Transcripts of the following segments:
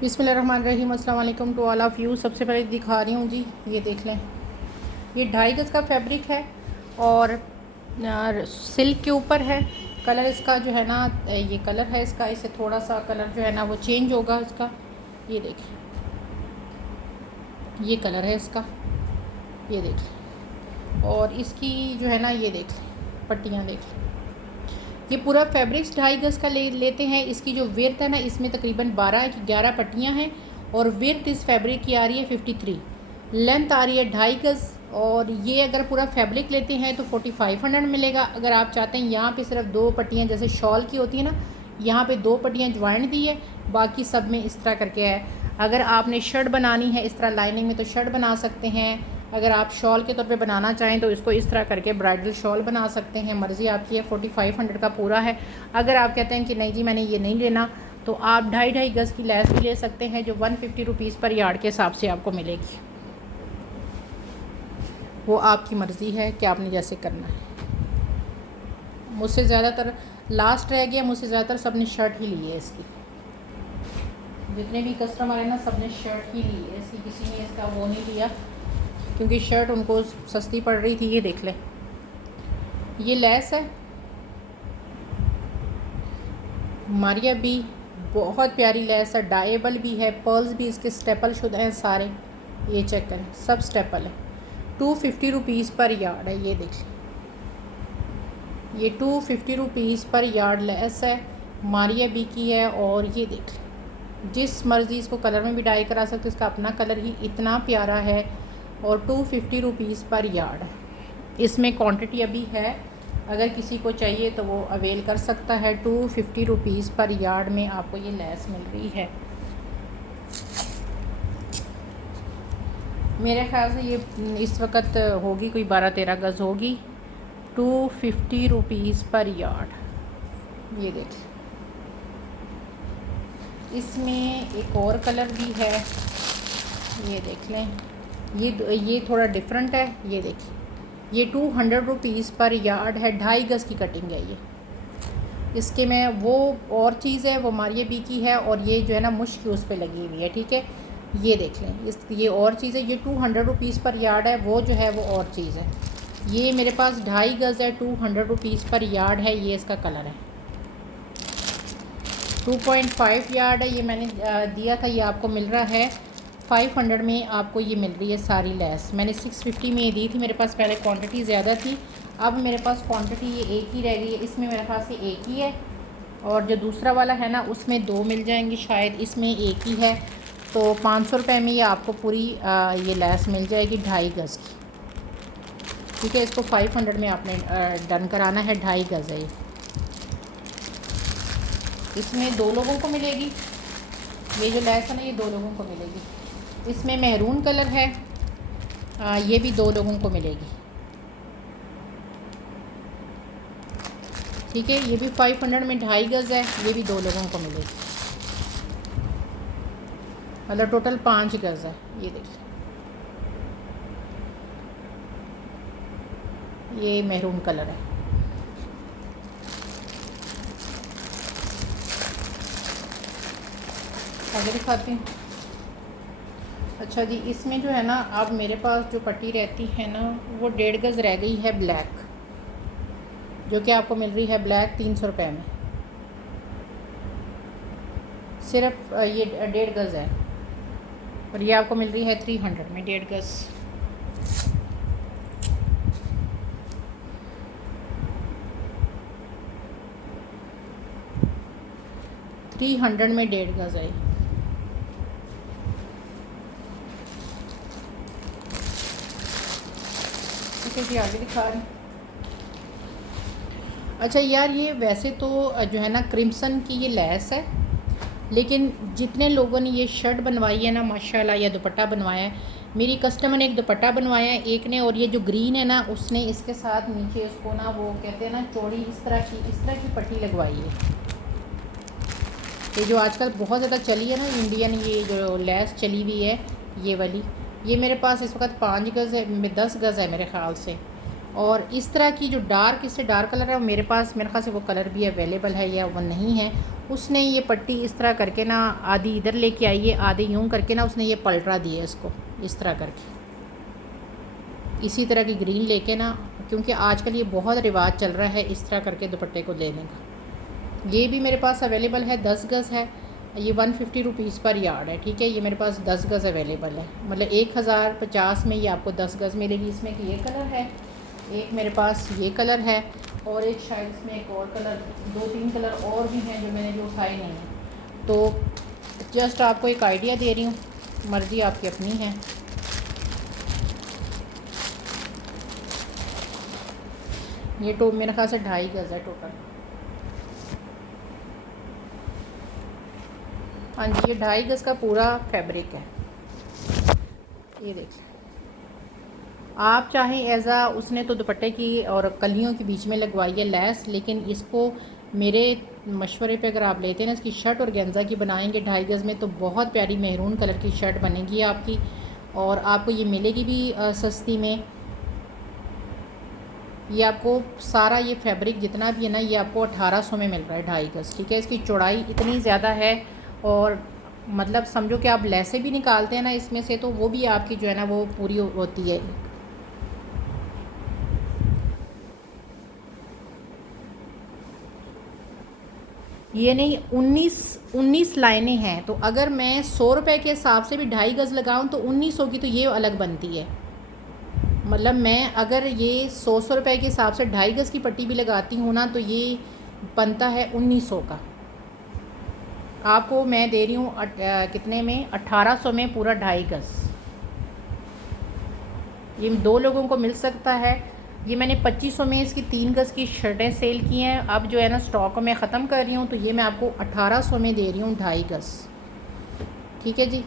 बिस्मिल्लाहिर्रहमानिर्रहीम। अस्सलाम वालेकुम टू ऑल ऑफ़ यू। सबसे पहले दिखा रही हूँ जी, ये देख लें, ये 2.5 गज़ का फैब्रिक है और सिल्क के ऊपर है। कलर इसका जो है ना, ये कलर है इसका, इससे थोड़ा सा कलर जो है ना वो चेंज होगा इसका। ये देखिए, ये कलर है इसका, ये देखिए। और इसकी जो है ना, ये देख लें, पट्टियाँ देख लें। ये पूरा फैब्रिक्स 2.5 गज़ का लेते हैं। इसकी जो विर्थ है ना, इसमें तकरीबन 12-11 पट्टियाँ हैं और विर्थ इस फैब्रिक की आ रही है 53। लेंथ आ रही है 2.5 गज़। और ये अगर पूरा फैब्रिक लेते हैं तो 4500 मिलेगा। अगर आप चाहते हैं यहाँ पे सिर्फ 2 पट्टियाँ जैसे शॉल की होती है ना, यहाँ पे 2 पट्टियाँ ज्वाइंट दी है, बाकी सब में इस तरह करके है। अगर आपने शर्ट बनानी है इस तरह लाइनिंग में तो शर्ट बना सकते हैं। अगर आप शॉल के तौर पे बनाना चाहें तो इसको इस तरह करके ब्राइडल शॉल बना सकते हैं। मर्ज़ी आपकी है। 4500 का पूरा है। अगर आप कहते हैं कि नहीं जी मैंने ये नहीं लेना, तो आप 2.5 गज़ की लैस भी ले सकते हैं जो 150 रुपीज़ पर यार्ड के हिसाब से आपको मिलेगी। वो आपकी मर्ज़ी है कि आपने जैसे करना है। मुझसे ज़्यादातर लास्ट रह गया, मुझसे ज़्यादातर सब ने शर्ट ही ली है इसकी। जितने भी कस्टमर है ना, सब ने शर्ट ही ली है इसकी, किसी ने इसका वो नहीं लिया क्योंकि शर्ट उनको सस्ती पड़ रही थी। ये देख लें, ये लेस है मारिया भी, बहुत प्यारी लेस है, डाइएबल भी है, पर्ल्स भी इसके स्टेपल शुदा हैं सारे। ये चेक करें, सब स्टेपल है। 250 रुपीज़ पर यार्ड है। ये देख लें, ये 250 रुपीज़ पर यार्ड लेस है, मारिया बी की है। और ये देख लें, जिस मर्ज़ी इसको कलर में भी डाई करा सकते, इसका अपना कलर ही इतना प्यारा है। और 250 रुपीज़ पर यार्ड है। इसमें क्वांटिटी अभी है, अगर किसी को चाहिए तो वो अवेल कर सकता है। 250 रुपीज़ पर यार्ड में आपको ये लेस मिल रही है। मेरे ख्याल से ये इस वक्त होगी कोई 12-13 गज़ होगी। 250 रुपीज़ पर यार्ड। ये देख, इसमें एक और कलर भी है, ये देख लें। ये थोड़ा डिफरेंट है। ये देखिए, ये 200 रुपीज़ पर यार्ड है। 2.5 गज़ की कटिंग है ये। इसके में वो और चीज़ है, वो मारिया बी की है, और ये जो है ना मुश्क उस पर लगी हुई है। ठीक है, ये देख लें, ये और चीज़ है। ये 200 रुपीज़ पर यार्ड है, वो जो है वो और चीज़ है। ये मेरे पास 2.5 गज़ है, 200 रुपीज़ पर यार्ड है। ये इसका कलर है 2.5 यार्ड है। ये मैंने दिया था, ये आपको मिल रहा है 500 में। आपको ये मिल रही है सारी लेस। मैंने 650 में ये दी थी, मेरे पास पहले क्वांटिटी ज़्यादा थी, अब मेरे पास क्वांटिटी ये एक ही रह गई है। इसमें मेरे पास ये एक ही है, और जो दूसरा वाला है ना उसमें 2 मिल जाएंगी शायद, इसमें एक ही है। तो 500 रुपये में ये आपको पूरी ये लेस मिल जाएगी 2.5 गज़ की। ठीक है, इसको 500 में आपने डन कराना है। 2.5 गज़ है ये। इसमें 2 लोगों को मिलेगी। ये जो लेस है ना, ये 2 लोगों को मिलेगी। इसमें मेहरून कलर है, ये भी 2 लोगों को मिलेगी। ठीक है, ये भी 500 में 2.5 गज़ है, ये भी 2 लोगों को मिलेगी। मतलब टोटल 5 गज़ है। ये देख, ये मेहरून कलर है। आगे दिखाती हूँ। अच्छा जी, इसमें जो है ना, अब मेरे पास जो पट्टी रहती है ना, वो 1.5 गज़ रह गई है ब्लैक, जो कि आपको मिल रही है ब्लैक 300 रुपये में। सिर्फ ये 1.5 गज़ है, और ये आपको मिल रही है 300 में 1.5 गज़। $300 में 1.5 गज़ है। ठीक है जी, आगे दिखा रही। अच्छा यार, ये वैसे तो जो है ना क्रिम्सन की ये लेस है, लेकिन जितने लोगों ने ये शर्ट बनवाई है ना माशाल्लाह, या दुपट्टा बनवाया है, मेरी कस्टमर ने एक दुपट्टा बनवाया है एक ने, और ये जो ग्रीन है ना उसने इसके साथ नीचे उसको ना वो कहते हैं ना चौड़ी इस तरह की पट्टी लगवाई है। ये जो आजकल बहुत ज़्यादा चली है ना इंडियन, ये जो लेस चली हुई है ये वाली, ये मेरे पास इस वक्त 5 गज़ है, 10 गज़ है मेरे ख़्याल से। और इस तरह की जो डार्क, इससे डार्क कलर है, मेरे पास मेरे ख्याल से वो कलर भी अवेलेबल है या वो नहीं है, उसने ये पट्टी इस तरह करके ना आधी इधर लेके आई है, आधी यूँ करके ना उसने ये पलटा दिया इसको इस तरह करके, इसी तरह की ग्रीन लेके ना, क्योंकि आजकल ये बहुत रिवाज चल रहा है इस तरह करके दुपट्टे को लेने का। ये भी मेरे पास अवेलेबल है, 10 गज़ है, ये 150 रुपीज़ पर यार्ड है, ठीक है। ये मेरे पास 10 गज़ अवेलेबल है, मतलब 1050 में ये आपको 10 गज़ मिलेगी। इसमें एक ये कलर है, एक मेरे पास ये कलर है, और एक शायद इसमें एक और कलर, 2-3 कलर और भी हैं जो मैंने जो उठाए नहीं हैं। तो जस्ट आपको एक आइडिया दे रही हूँ, मर्ज़ी आपकी अपनी है। ये तो मेरे ख्याल से 2.5 गज़ है टोटल। हाँ जी, ये 2.5 गज़ का पूरा फैब्रिक है। ये देखिए, आप चाहें ऐज़ा, उसने तो दुपट्टे की और कलियों के बीच में लगवाई है लैस, लेकिन इसको मेरे मशवरे पे अगर आप लेते हैं ना, इसकी शर्ट और गेंजा की बनाएंगे 2.5 गज़ में, तो बहुत प्यारी मेहरून कलर की शर्ट बनेगी आपकी, और आपको ये मिलेगी भी सस्ती में। ये आपको सारा ये फैब्रिक जितना भी है ना, ये आपको 1800 में मिल रहा है 2.5 गज़, ठीक है। इसकी चौड़ाई इतनी ज़्यादा है, और मतलब समझो कि आप लेसे भी निकालते हैं ना इसमें से, तो वो भी आपकी जो है ना वो पूरी होती है। ये नहीं, 19 लाइनें हैं, तो अगर मैं 100 रुपये के हिसाब से भी 2.5 गज़ लगाऊँ तो 1900 की तो ये अलग बनती है। मतलब मैं अगर ये 100 रुपये के हिसाब से 2.5 गज़ की पट्टी भी लगाती हूँ ना, तो ये बनता है 1900 का। आपको मैं दे रही हूँ कितने में, 1800 में पूरा 2.5 गज़। ये 2 लोगों को मिल सकता है। ये मैंने 2500 में इसकी 3 गज़ की शर्टें सेल की हैं। अब जो है ना स्टॉक में ख़त्म कर रही हूँ, तो ये मैं आपको 1800 में दे रही हूँ 2.5 गज़, ठीक है जी।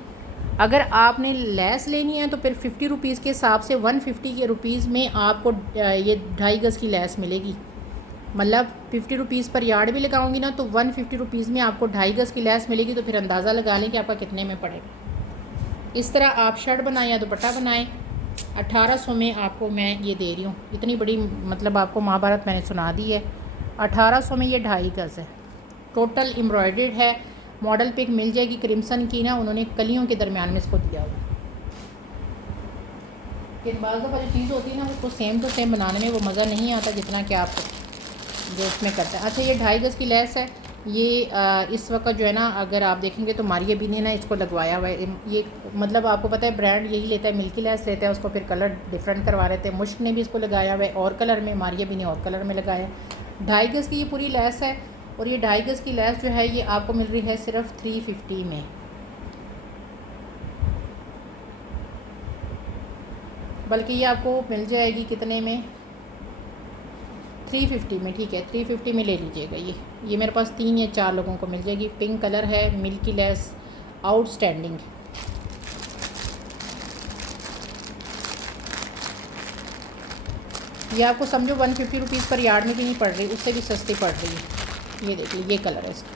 अगर आपने लेस लेनी है तो फिर 50 रुपीज़ के हिसाब से 150 के रुपीज़ में आपको ये 2.5 गज़ की लेस मिलेगी। मतलब 50 रुपीज़ पर यार्ड भी लगाऊंगी ना, तो 150 रुपीज़ में आपको 2.5 गज़ की लेस मिलेगी। तो फिर अंदाज़ा लगा लें कि आपका कितने में पड़ेगा। इस तरह आप शर्ट बनाएं या दुपट्टा बनाएं, 1800 में आपको मैं ये दे रही हूँ। इतनी बड़ी मतलब आपको महाभारत मैंने सुना दी है। 1800 में ये 2.5 गज़ है, टोटल एम्ब्रॉयडर्ड है। मॉडल पिक मिल जाएगी क्रिम्सन की ना, उन्होंने कलियों के दरमियान में इसको दिया हुआ। कि बाज़ दफ़ा जो चीज़ होती है ना, उसको सेम टू सेम बनाने में वो मज़ा नहीं आता जितना कि आप जो इसमें करते हैं। अच्छा, ये 2.5 गज़ की लेस है। ये इस वक्त जो है ना, अगर आप देखेंगे तो मारिया भी ने ना इसको लगवाया हुआ है। ये मतलब आपको पता है ब्रांड यही लेता है, मिल्की लेस लेता है, उसको फिर कलर डिफरेंट करवा रहे थे। मुश्क ने भी इसको लगाया हुआ है और कलर में, मारिया भी ने और कलर में लगाया। 2.5 गज़ की ये पूरी लेस है, और ये 2.5 गज़ की लेस जो है ये आपको मिल रही है सिर्फ 350 में। बल्कि ये आपको मिल जाएगी कितने में, 350 में, ठीक है। 350 में ले लीजिएगा। ये मेरे पास 3 या 4 लोगों को मिल जाएगी। पिंक कलर है, मिल्की लेस, आउटस्टैंडिंग। ये आपको समझो 150 रुपीज़ पर यार्ड में भी नहीं पड़ रही, उससे भी सस्ती पड़ रही है। ये देख लीजिए, ये कलर है इसका,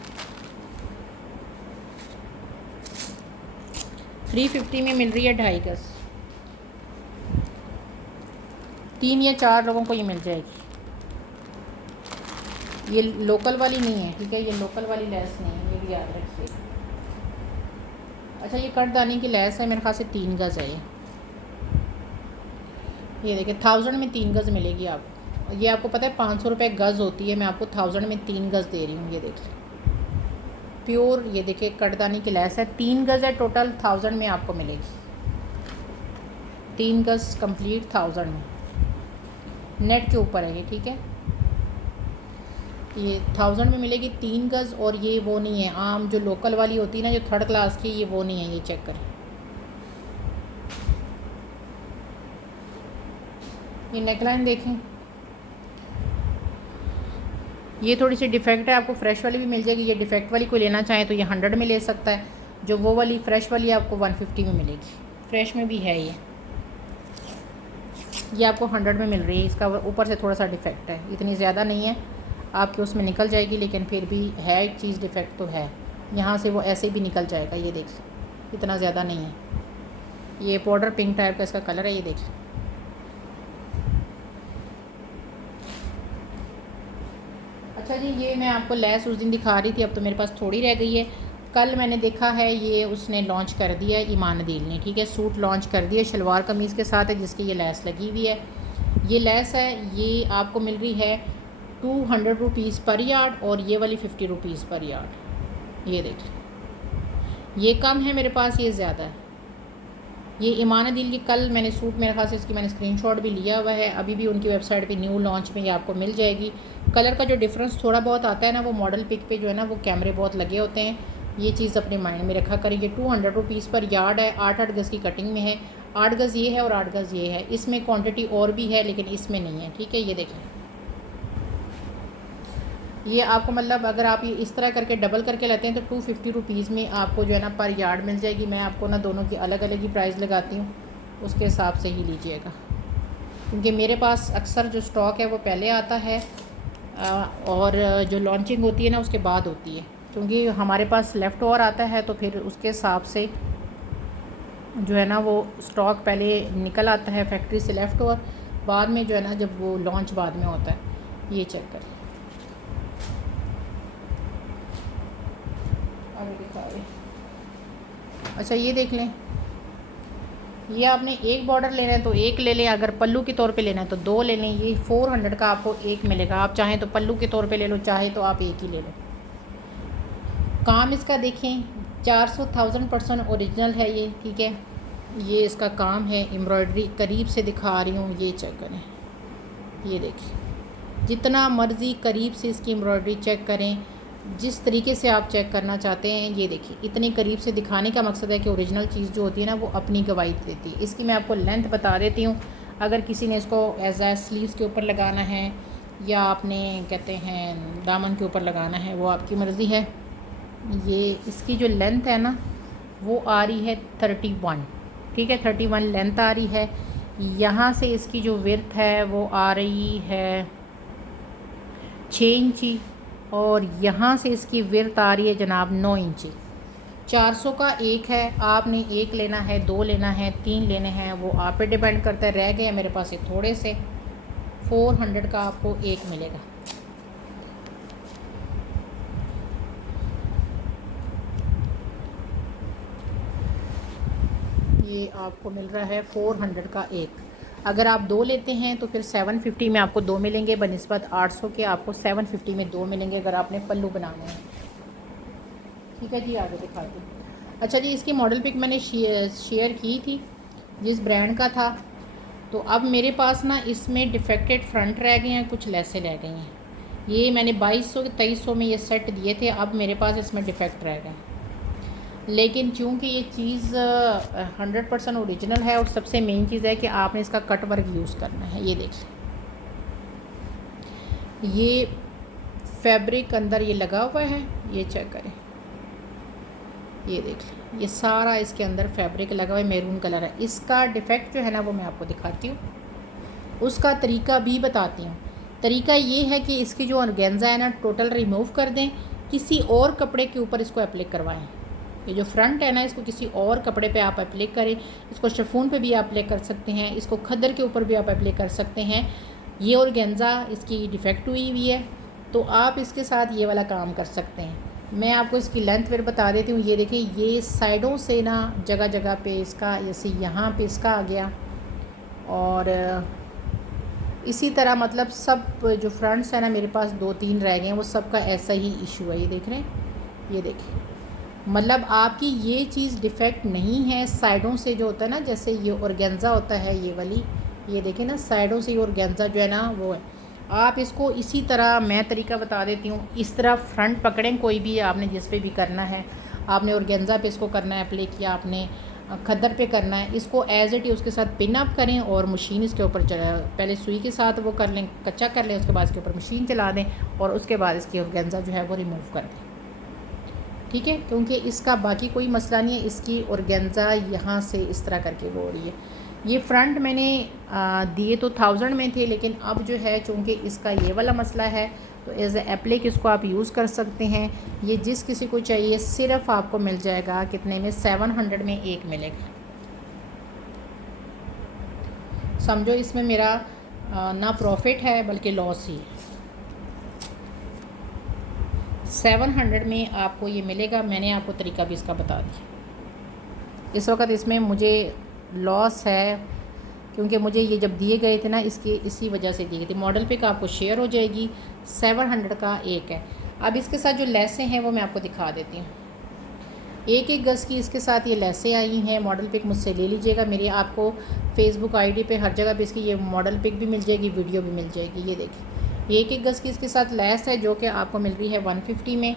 350 में मिल रही है 2.5 गज़। 3 या 4 लोगों को ये मिल जाएगी। ये लोकल वाली नहीं है, ठीक है, ये लोकल वाली लेस नहीं है, ये भी याद रखिए। अच्छा, ये कटदानी की लेस है, मेरे ख्याल से 3 गज़ है ये देखिए 1000 में 3 गज़ मिलेगी आपको। ये आपको पता है 500 रुपये गज़ होती है, मैं आपको 1000 में 3 गज़ दे रही हूँ। ये देखिए प्योर, ये देखिए कटदानी की लेस है, 3 गज़ है टोटल, 1000 में आपको मिलेगी। 3 गज़ कंप्लीट 1000 में, नेट के ऊपर है ये, ठीक है। ये 1000 में मिलेगी 3 गज़, और ये वो नहीं है आम जो लोकल वाली होती है ना, जो 3rd क्लास की, ये वो नहीं है। ये चेक करें, ये नेकलाइन देखें, ये थोड़ी सी डिफेक्ट है, आपको फ़्रेश वाली भी मिल जाएगी। ये डिफेक्ट वाली को लेना चाहें तो ये 100 में ले सकता है। जो वो वाली फ़्रेश वाली आपको 150 में मिलेगी। फ़्रेश में भी है ये आपको 100 में मिल रही है। इसका ऊपर से थोड़ा सा डिफेक्ट है, इतनी ज़्यादा नहीं है, आपके उसमें निकल जाएगी, लेकिन फिर भी है एक चीज़, डिफेक्ट तो है। यहाँ से वो ऐसे भी निकल जाएगा, ये देख, इतना ज़्यादा नहीं है। ये पाउडर पिंक टाइप का इसका कलर है, ये देख। अच्छा जी, ये मैं आपको लेस उस दिन दिखा रही थी, अब तो मेरे पास थोड़ी रह गई है। कल मैंने देखा है ये उसने लॉन्च कर दिया है ईमान अदील ने, ठीक है, सूट लॉन्च कर दिया शलवार कमीज़ के साथ है, जिसकी ये लेस लगी हुई है। ये लेस है, ये आपको मिल रही है 200 रुपीज़ पर यार्ड, और ये वाली 50 रुपीज़ पर यार्ड। ये देखिए, ये कम है मेरे पास, ये ज़्यादा है। ये ईमान अदील की कल मैंने सूट, मेरे ख्याल से इसकी मैंने स्क्रीनशॉट भी लिया हुआ है, अभी भी उनकी वेबसाइट पे न्यू लॉन्च में ये आपको मिल जाएगी। कलर का जो डिफरेंस थोड़ा बहुत आता है ना, वो मॉडल पिक पे जो है ना वो कैमरे बहुत लगे होते हैं, ये चीज़ अपने माइंड में रखा करेंगे। 200 रुपीज़ पर यार्ड है, 8-8 गज़ की कटिंग में है, 8 गज़ ये है और 8 गज़ ये है। इसमें क्वान्टिटी और भी है लेकिन इसमें नहीं है, ठीक है। ये देखें, ये आपको मतलब अगर आप ये इस तरह करके डबल करके लेते हैं तो 250 रुपीज़ में आपको जो है ना पर यार्ड मिल जाएगी। मैं आपको ना दोनों की अलग अलग ही प्राइस लगाती हूँ, उसके हिसाब से ही लीजिएगा, क्योंकि मेरे पास अक्सर जो स्टॉक है वो पहले आता है और जो लॉन्चिंग होती है ना उसके बाद होती है, क्योंकि हमारे पास लेफ़्ट ओवर आता है तो फिर उसके हिसाब से जो है ना वो स्टॉक पहले निकल आता है फैक्ट्री से लेफ़्ट ओवर, बाद में जो है ना जब वो लॉन्च बाद में होता है। ये चेक करें, अच्छा ये देख लें, ये आपने एक बॉर्डर लेना है तो एक ले लें, अगर पल्लू के तौर पे लेना है तो दो ले लें। ये 400 का आपको एक मिलेगा, आप चाहें तो पल्लू के तौर पे ले लो, चाहे तो आप एक ही ले लो। काम इसका देखें, 400,000% ओरिजिनल है ये, ठीक है। ये इसका काम है, एम्ब्रॉयडरी करीब से दिखा रही हूँ, ये चेक करें, ये देखिए, जितना मर्ज़ी करीब से इसकी एम्ब्रॉयडरी चेक करें, जिस तरीके से आप चेक करना चाहते हैं। ये देखिए, इतने करीब से दिखाने का मकसद है कि ओरिजिनल चीज़ जो होती है ना वो अपनी गवाही देती है। इसकी मैं आपको लेंथ बता देती हूँ, अगर किसी ने इसको एज ए स्लीव्स के ऊपर लगाना है या आपने कहते हैं दामन के ऊपर लगाना है, वो आपकी मर्ज़ी है। ये इसकी जो लेंथ है ना वो आ रही है 31, ठीक है, 31 लेंथ आ रही है। यहाँ से इसकी जो विड्थ है वो आ रही है 6 इंची, और यहाँ से इसकी विड्थ आ रही है जनाब 9 इंची। 400 का एक है, आपने एक लेना है, दो लेना है, तीन लेने हैं, वो आप पे डिपेंड करता है। रह गए मेरे पास ये थोड़े से, 400 का आपको एक मिलेगा। ये आपको मिल रहा है 400 का एक। अगर आप दो लेते हैं तो फिर 750 में आपको दो मिलेंगे, बनिस्बत 800 के आपको 750 में दो मिलेंगे अगर आपने पल्लू बनाने हैं, ठीक है जी। आगे दिखाती हूँ। अच्छा जी, इसकी मॉडल पिक मैंने शेयर की थी जिस ब्रांड का था, तो अब मेरे पास ना इसमें डिफेक्टेड फ्रंट रह गए हैं, कुछ लेसें रह गई हैं। ये मैंने 2200-2300 में ये सेट दिए थे, अब मेरे पास इसमें डिफेक्ट रह गए। लेकिन चूँकि ये चीज़ 100% ओरिजिनल है, और सबसे मेन चीज़ है कि आपने इसका कट वर्क यूज़ करना है। ये देखिए, ये फैब्रिक अंदर ये लगा हुआ है, ये चेक करें, ये देखिए, ये सारा इसके अंदर फैब्रिक लगा हुआ है, मैरून कलर है। इसका डिफ़ेक्ट जो है ना वो मैं आपको दिखाती हूँ, उसका तरीका भी बताती हूँ। तरीका ये है कि इसकी जो ऑर्गेन्जा है ना टोटल रिमूव कर दें, किसी और कपड़े के ऊपर इसको अप्लाई करवाएं। ये जो फ्रंट है ना इसको किसी और कपड़े पे आप अप्लाई करें, इसको शिफॉन पे भी आप अप्लाई कर सकते हैं, इसको खद्दर के ऊपर भी आप अप्लाई कर सकते हैं। ये ऑर्गेन्जा इसकी डिफ़ेक्ट हुई हुई है तो आप इसके साथ ये वाला काम कर सकते हैं। मैं आपको इसकी लेंथ फिर बता देती हूँ। ये देखिए, ये साइडों से ना जगह जगह पे इसका, जैसे यहाँ पे इसका आ गया, और इसी तरह मतलब सब जो फ्रंट्स है ना मेरे पास 2-3 रह गए हैं, वो सब का ऐसा ही इशू है। ये देख रहे हैं, ये देखिए, मतलब आपकी ये चीज़ डिफ़ेक्ट नहीं है, साइडों से जो होता है ना, जैसे ये ऑर्गेन्जा होता है ये वाली, ये देखिए ना साइडों से ये ऑर्गेन्जा जो है ना वो है। आप इसको इसी तरह, मैं तरीका बता देती हूँ, इस तरह फ्रंट पकड़ें, कोई भी आपने जिस पे भी करना है, आपने ऑर्गेन्जा पे इसको करना है अप्लाई किया, आपने खद्दर पे करना है, इसको एज़ इट इज़ उसके साथ पिन अप करें और मशीन इसके ऊपर पहले सुई के साथ वो कर लें, कच्चा कर लें, उसके बाद इसके ऊपर मशीन चला दें और उसके बाद इसकी ऑर्गेन्जा जो है वो रिमूव कर दें, ठीक है। क्योंकि इसका बाकी कोई मसला नहीं है, इसकी ऑर्गेन्जा यहाँ से इस तरह करके वो हो रही है। ये फ्रंट मैंने दिए तो 1000 में थे, लेकिन अब जो है चूँकि इसका ये वाला मसला है तो एज़ एप्लिक इसको आप यूज़ कर सकते हैं। ये जिस किसी को चाहिए सिर्फ आपको मिल जाएगा कितने में, 700 में एक मिलेगा। समझो इसमें मेरा ना प्रॉफिट है बल्कि लॉस ही है। 700 में आपको ये मिलेगा। मैंने आपको तरीका भी इसका बता दिया। इस वक्त इसमें मुझे लॉस है क्योंकि मुझे ये जब दिए गए थे ना, इसी वजह से दिए गए थे। मॉडल पिक आपको शेयर हो जाएगी, 700 का एक है। अब इसके साथ जो लेसें हैं वो मैं आपको दिखा देती हूँ। एक गज़ की इसके साथ ये लेसें आई हैं। मॉडल पिक मुझसे ले लीजिएगा। मेरी आपको फेसबुक आईडी पे हर जगह पे इसकी ये मॉडल पिक भी मिल जाएगी, वीडियो भी मिल जाएगी। ये देखिए, एक गज़ की इसके साथ लेस है जो कि आपको मिल रही है 150 में।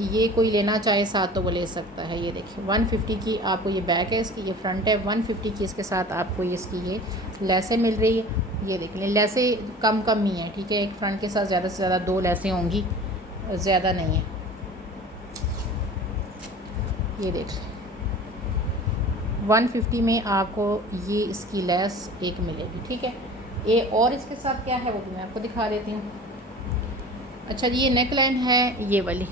ये कोई लेना चाहे साथ तो वो ले सकता है। ये देखिए 150 की आपको ये बैक है, इसकी ये फ्रंट है। 150 की इसके साथ आपको इसकी ये लेसें मिल रही है। ये देख लें, लेसें कम ही है, ठीक है। एक फ्रंट के साथ ज़्यादा से ज़्यादा 2 लेसें होंगी, ज़्यादा नहीं है। ये देख 150 में आपको ये इसकी लेस एक मिलेगी, ठीक है। और इसके साथ क्या है वो भी मैं आपको दिखा देती हूँ। अच्छा जी, ये नेक लाइन है ये वाली,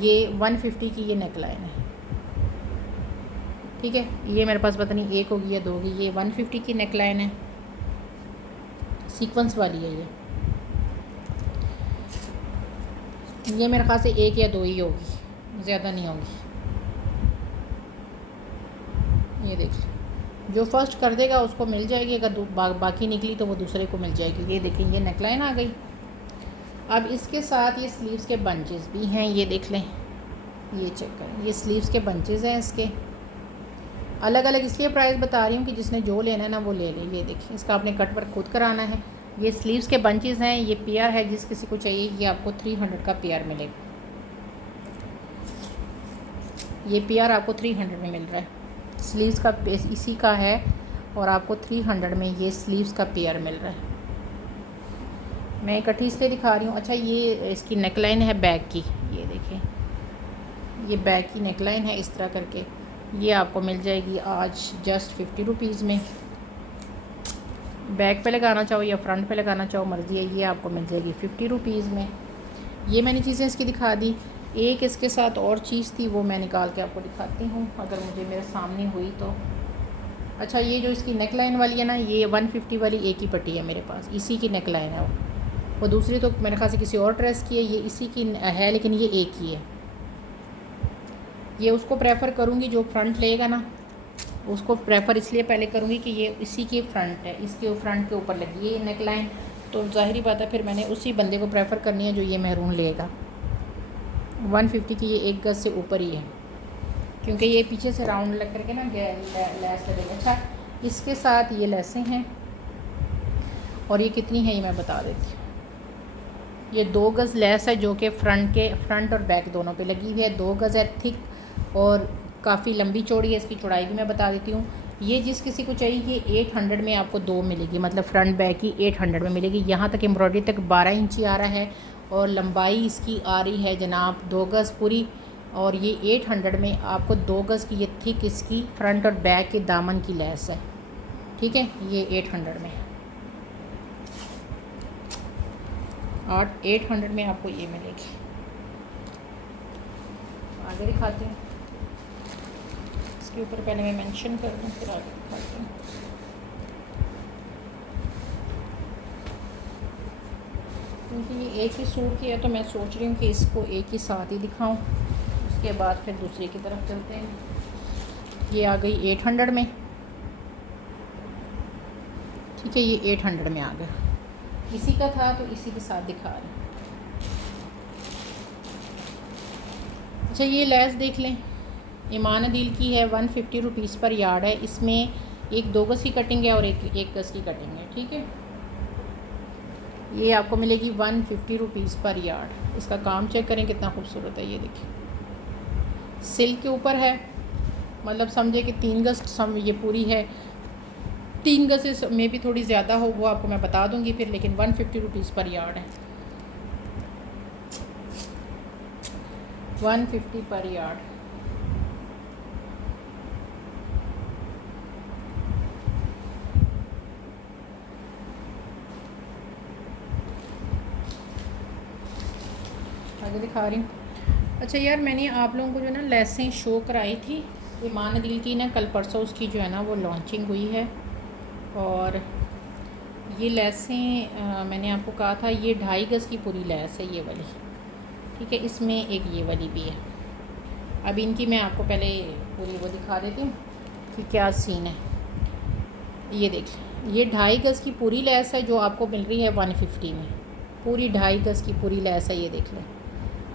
ये 150 की ये नेक लाइन है, ठीक है। ये मेरे पास पता नहीं एक होगी या 2 होगी। ये 150 की नेक लाइन है, सीक्वेंस वाली है ये मेरे ख्याल से 1 या 2 ही होगी, ज़्यादा नहीं होगी। ये देखिए, जो फर्स्ट कर देगा उसको मिल जाएगी, अगर बाकी निकली तो वो दूसरे को मिल जाएगी। ये देखिए, ये नेक लाइन आ गई। अब इसके साथ ये स्लीव्स के बंचेस भी हैं, ये देख लें, ये चेक करें, ये स्लीव्स के बंचेस हैं। इसके अलग अलग इसलिए प्राइस बता रही हूँ कि जिसने जो लेना है ना वो ले ले। ये देखिए, इसका आपने कट वर्क खुद कराना है। ये स्लीव्स के बंचेस हैं, ये पेयर है, जिस किसी को चाहिए ये आपको 300 का पेयर मिलेगा। ये पेयर आपको 300 में मिल रहा है, स्लीव्स का इसी का है, और आपको 300 में ये स्लीव्स का पेयर मिल रहा है। मैं इकट्ठी इसलिए दिखा रही हूँ। अच्छा, ये इसकी नेकलाइन है बैक की, ये देखें, ये बैक की नेकलाइन है इस तरह करके। ये आपको मिल जाएगी आज जस्ट 50 रुपीज़ में। बैक पे लगाना चाहो या फ्रंट पे लगाना चाहो, मर्ज़ी है। ये आपको मिल जाएगी 50 रुपीज़ में। ये मैंने चीज़ें इसकी दिखा दी। एक इसके साथ और चीज़ थी, वो मैं निकाल के आपको दिखाती हूँ अगर मुझे मेरे सामने हुई तो। अच्छा, ये जो इसकी नेक लाइन वाली है ना, ये 150 वाली एक ही पट्टी है मेरे पास, इसी की नेक लाइन है वो दूसरी तो मेरे ख्याल से किसी और ड्रेस की है, ये इसी की है, लेकिन ये एक ही है। ये उसको प्रेफर करूँगी जो फ्रंट लेगा ना, उसको प्रेफर इसलिए पहले करूँगी कि ये इसी की फ्रंट है, इसके फ्रंट के ऊपर लगी है नेक लाइन, तो ज़ाहिरी बात है फिर मैंने उसी बंदे को प्रेफर करनी है जो ये महरून लेगा। 150 की ये एक गज से ऊपर ही है, क्योंकि ये पीछे से राउंड लग करके ना लैस लगेगा। अच्छा, इसके साथ ये लेसें हैं, और ये कितनी है ये मैं बता देती हूँ। ये 2 गज़ लेस है जो कि फ्रंट और बैक दोनों पे लगी हुई है। 2 गज़ है, थिक और काफ़ी लंबी चौड़ी है। इसकी चौड़ाई भी मैं बता देती हूँ। ये जिस किसी को चाहिए ये 800 में आपको 2 मिलेगी, मतलब फ्रंट बैक की 800 में मिलेगी। यहाँ तक एम्ब्रॉयडरी तक 12 इंची आ रहा है, और लंबाई इसकी आ रही है जनाब 2 गज़ पूरी। और ये 800 में आपको 2 गज़ की ये थिक इसकी फ्रंट और बैक के दामन की लेस है, ठीक है। ये 800 में 800 में आपको ये मिलेगी। आगे दिखाती हूँ, इसके ऊपर पहले मैं मेंशन कर दूँ फिर आगे दिखाती हूँ। क्योंकि ये एक ही सूट की है तो मैं सोच रही हूँ कि इसको एक ही साथ ही दिखाऊँ, उसके बाद फिर दूसरे की तरफ चलते हैं। ये आ गई 800 में, ठीक है। ये 800 में आ गया, इसी का था तो इसी के साथ दिखा रहे हैं। अच्छा, ये लेस देख लें, ईमान अदील की है, 150 रुपीज़ पर यार्ड है। इसमें एक 2 गज़ की कटिंग है और एक गज़ की कटिंग है, ठीक है। ये आपको मिलेगी 150 रुपीज़ पर यार्ड। इसका काम चेक करें कितना खूबसूरत है। ये देखिए, सिल्क के ऊपर है, मतलब समझे कि 3 गज़ ये पूरी है। 3 गज़ से में भी थोड़ी ज़्यादा हो वो आपको मैं बता दूंगी फिर, लेकिन 150 रुपीज़ पर यार्ड है, 150 पर यार्ड। आगे दिखा रही हूँ। अच्छा यार, मैंने आप लोगों को जो ना लेसें शो कराई थी ईमान अदील की ना, कल परसों उसकी जो है ना वो लॉन्चिंग हुई है। और ये लेसें मैंने आपको कहा था ये 2.5 गज़ की पूरी लेस है ये वाली, ठीक है, इसमें एक ये वाली भी है। अब इनकी मैं आपको पहले पूरी वो दिखा देती हूँ कि क्या सीन है। ये देखिए, ये 2.5 गज़ की पूरी लैस है जो आपको मिल रही है 150 में। पूरी 2.5 गज़ की पूरी लैस है। ये देख लें,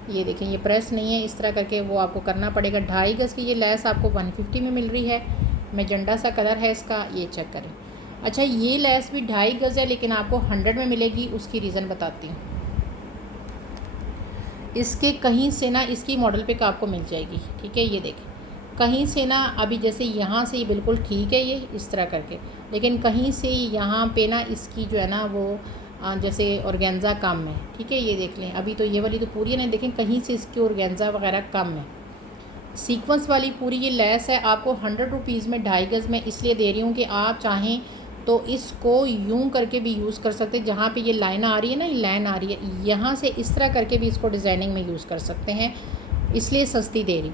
ये देखें, ये प्रेस नहीं है, इस तरह करके वो आपको करना पड़ेगा। 2.5 गज़ की ये लैस आपको 150 में मिल रही है। मैजेंडा सा कलर है इसका, ये चेक करें। अच्छा, ये लैस भी 2.5 गज़ है लेकिन आपको 100 में मिलेगी। उसकी रीज़न बताती हूँ। इसके कहीं से ना इसकी मॉडल पिक आपको मिल जाएगी। ठीक है, ये देखें, कहीं से ना अभी जैसे यहाँ से ये बिल्कुल ठीक है, ये इस तरह करके, लेकिन कहीं से यहाँ पे ना इसकी जो है ना वो जैसे ऑर्गेन्जा कम है। ठीक है, ये देख लें, अभी तो ये वाली तो पूरी है ना, देखें कहीं से इसकी ऑर्गेन्जा वगैरह कम है। सीक्वेंस वाली पूरी ये लैस है आपको 100 रुपीज़ में 2.5 गज़ में इसलिए दे रही हूँ कि आप चाहें तो इसको यूं करके भी यूज़ कर सकते हैं। जहाँ पे ये लाइन आ रही है ना, ये लाइन आ रही है, यहाँ से इस तरह करके भी इसको डिज़ाइनिंग में यूज़ कर सकते हैं, इसलिए सस्ती दे रही।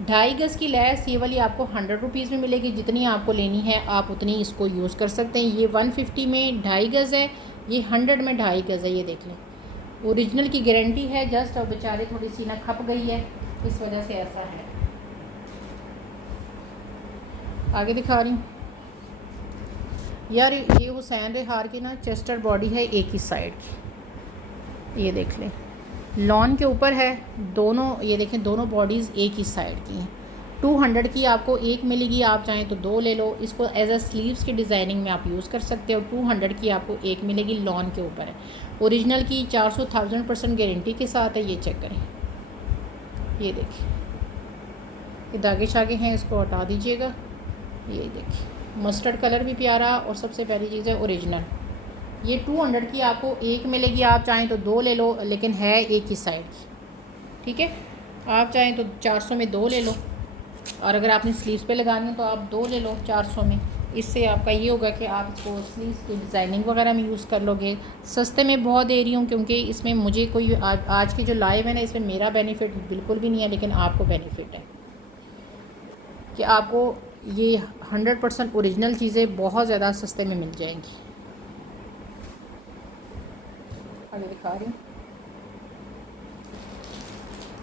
2.5 गज़ की लैस ये वाली आपको 100 रुपीज़ में मिलेगी। जितनी आपको लेनी है आप उतनी इसको यूज़ कर सकते हैं। ये 150 में 2.5 गज़ है, ये 100 में 2.5 गज़ है। ये देख लें, ओरिजिनल की गारंटी है। जस्ट अब बेचारे थोड़ी सी ना खप गई है, इस वजह से ऐसा है। आगे दिखा रही हूँ यार, ये हुसैन रेहार की ना चेस्टर बॉडी है एक ही साइड की। ये देख लें, लॉन के ऊपर है दोनों। ये देखें, दोनों बॉडीज़ एक ही साइड की हैं। 200 की आपको एक मिलेगी, आप चाहें तो 2 ले लो। इसको एज अ स्लीव्स की डिज़ाइनिंग में आप यूज़ कर सकते हो। 200 की आपको एक मिलेगी, लॉन के ऊपर है। ओरिजिनल की 400,000% गारंटी के साथ है। ये चेक करें, ये देखिए, ये दागे शागे हैं, इसको हटा दीजिएगा। ये देखिए, मस्टर्ड कलर भी प्यारा, और सबसे पहली चीज़ है ओरिजिनल। ये 200 की आपको एक मिलेगी, आप चाहें तो 2 ले लो, लेकिन है एक ही साइड की। ठीक है, आप चाहें तो 400 में 2 ले लो, और अगर आपने स्लीव्स पे लगानी हो तो आप 2 ले लो 400 में। इससे आपका ये होगा कि आप इसको स्लीव्स की डिज़ाइनिंग वगैरह में यूज़ कर लोगे। सस्ते में बहुत दे रही हूँ क्योंकि इसमें मुझे कोई आज की जो लाइव है ना, इसमें मेरा बेनिफिट बिल्कुल भी नहीं है, लेकिन आपको बेनिफिट है कि आपको ये 100% ओरिजिनल चीज़ें बहुत ज़्यादा सस्ते में मिल जाएंगी। आगे दिखा रही हूँ।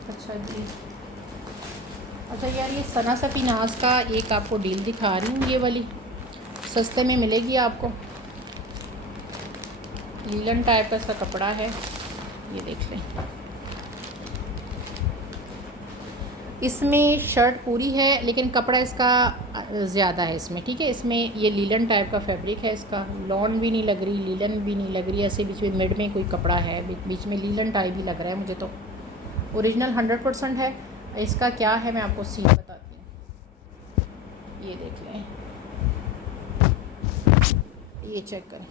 अच्छा जी, अच्छा यार, ये सना सफ़ीनाज़ का एक आपको डील दिखा रही हूँ। ये वाली सस्ते में मिलेगी आपको। लीलन टाइप का इसका कपड़ा है, ये देख लें। इसमें शर्ट पूरी है लेकिन कपड़ा इसका ज़्यादा है इसमें। ठीक है, इसमें ये लीलन टाइप का फैब्रिक है। इसका लॉन भी नहीं लग रही, लीलन भी नहीं लग रही, ऐसे बीच में मिड में कोई कपड़ा है, बीच में लीलन टाइप ही लग रहा है मुझे तो। ओरिजिनल 100% है। इसका क्या है मैं आपको सीन बताती हूँ। ये देख लें, ये चेक करें,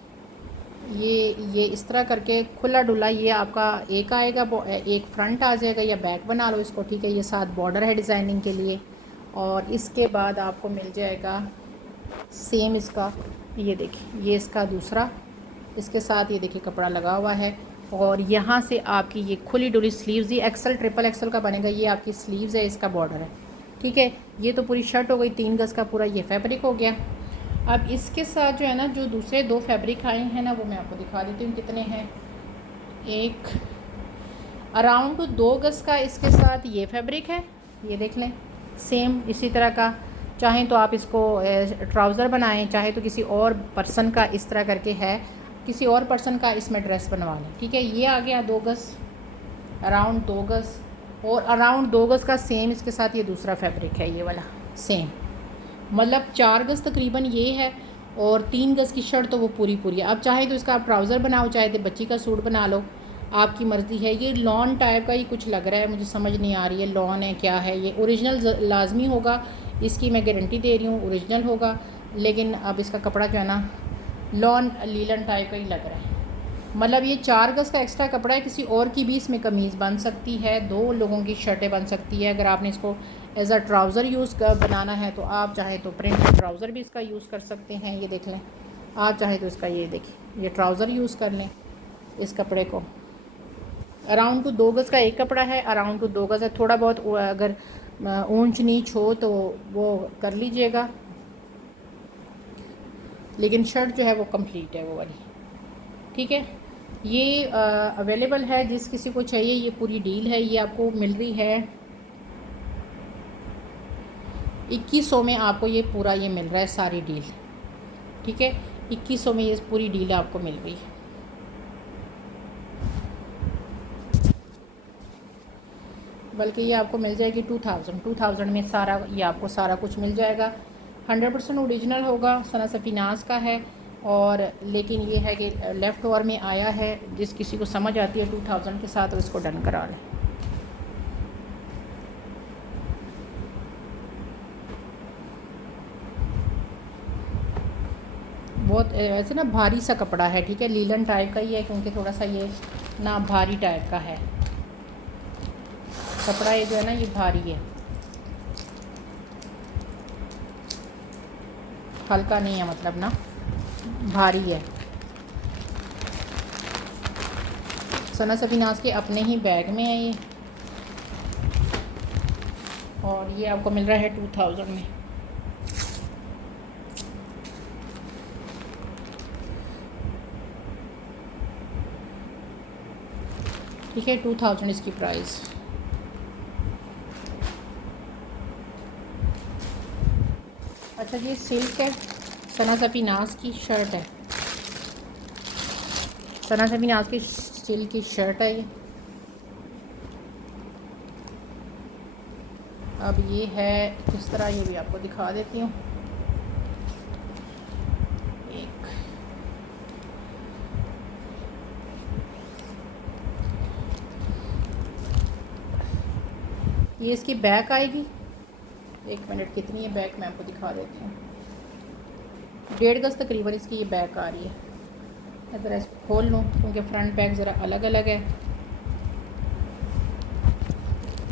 ये इस तरह करके खुला डुला ये आपका एक आएगा, एक फ्रंट आ जाएगा या बैक बना लो इसको। ठीक है, ये साथ बॉर्डर है डिज़ाइनिंग के लिए, और इसके बाद आपको मिल जाएगा सेम इसका। ये देखिए, ये इसका दूसरा, इसके साथ ये देखिए कपड़ा लगा हुआ है, और यहाँ से आपकी ये खुली डुली स्लीव्स, ये एक्सल ट्रिपल एक्सल का बनेगा। ये आपकी स्लीव्स है, इसका बॉर्डर है। ठीक है, ये तो पूरी शर्ट हो गई, 3 गज़ का पूरा ये फैब्रिक हो गया। अब इसके साथ जो है ना, जो दूसरे 2 फैब्रिक आए हैं ना, वो मैं आपको दिखा देती हूँ कितने हैं। एक अराउंड 2 गज़ का इसके साथ ये फैब्रिक है, ये देख लें, सेम इसी तरह का। चाहें तो आप इसको ट्राउज़र बनाएं, चाहे तो किसी और पर्सन का इस तरह करके है, किसी और पर्सन का इसमें ड्रेस बनवा लें। ठीक है, ये आ गया 2 गज़, अराउंड 2 गज़, और अराउंड 2 गज़ का सेम इसके साथ ये दूसरा फैब्रिक है, ये वाला सेम। मतलब 4 गज़ तकरीबन ये है, और 3 गज़ की शर्ट तो वो पूरी पूरी है। अब चाहे तो इसका आप ट्राउज़र बनाओ, चाहे तो बच्ची का सूट बना लो, आपकी मर्ज़ी है। ये लॉन टाइप का ही कुछ लग रहा है, मुझे समझ नहीं आ रही है लॉन है क्या है। ये ओरिजिनल लाजमी होगा, इसकी मैं गारंटी दे रही हूँ, ओरिजिनल होगा। लेकिन अब इसका कपड़ा जो है ना, लॉन लीलन टाइप का ही लग रहा है। मतलब ये 4 गज़ का एक्स्ट्रा कपड़ा है, किसी और की भी इसमें कमीज़ बन सकती है, 2 लोगों की शर्टें बन सकती है। अगर आपने इसको एज अ ट्राउज़र यूज़ बनाना है तो आप चाहें तो प्रिंटेड ट्राउज़र भी इसका यूज़ कर सकते हैं। ये देख लें, आप चाहें तो इसका ये देखिए, ये ट्राउज़र यूज़ कर लें इस कपड़े को। अराउंड टू 2 गज़ का एक कपड़ा है, अराउंड टू 2 गज़ है। थोड़ा बहुत अगर ऊंच नीच हो तो वो कर लीजिएगा, लेकिन शर्ट जो है वो कंप्लीट है वो वाली। ठीक है, ये अवेलेबल है, जिस किसी को चाहिए ये पूरी डील है, ये आपको मिल रही है 2100 में। आपको ये पूरा ये मिल रहा है सारी डील, ठीक है। 2100 में ये पूरी डील आपको मिल रही है। बल्कि ये आपको मिल जाएगी 2000 में सारा, ये आपको सारा कुछ मिल जाएगा। 100% ओरिजिनल होगा, सना सफ़ीनाज़ का है। और लेकिन ये है कि लेफ़्ट ओवर में आया है, जिस किसी को समझ आती है 2000 के साथ तो इसको डन करा लें। बहुत ऐसे ना भारी सा कपड़ा है, ठीक है, लीलन टाइप का ही है, क्योंकि थोड़ा सा ये ना भारी टाइप का है कपड़ा, ये जो है ना ये भारी है, हल्का नहीं है, मतलब ना भारी है। सना सफ़ीनाज़ के अपने ही बैग में है ये, और ये आपको मिल रहा है 2000 में। ठीक है, 2000 इसकी प्राइस। अच्छा, ये सिल्क है, सना सफ़ीनाज़ की शर्ट है, सना सफ़ीनाज़ की सिल्क की शर्ट है ये। अब ये है किस तरह, ये भी आपको दिखा देती हूँ। एक ये इसकी बैक आएगी, 1 मिनट, कितनी है बैक मैं आपको दिखा देती हूँ। 1.5 गज़ तकरीबन इसकी ये बैक आ रही है। अगर इसको खोल लूँ, क्योंकि फ्रंट बैक ज़रा अलग अलग है।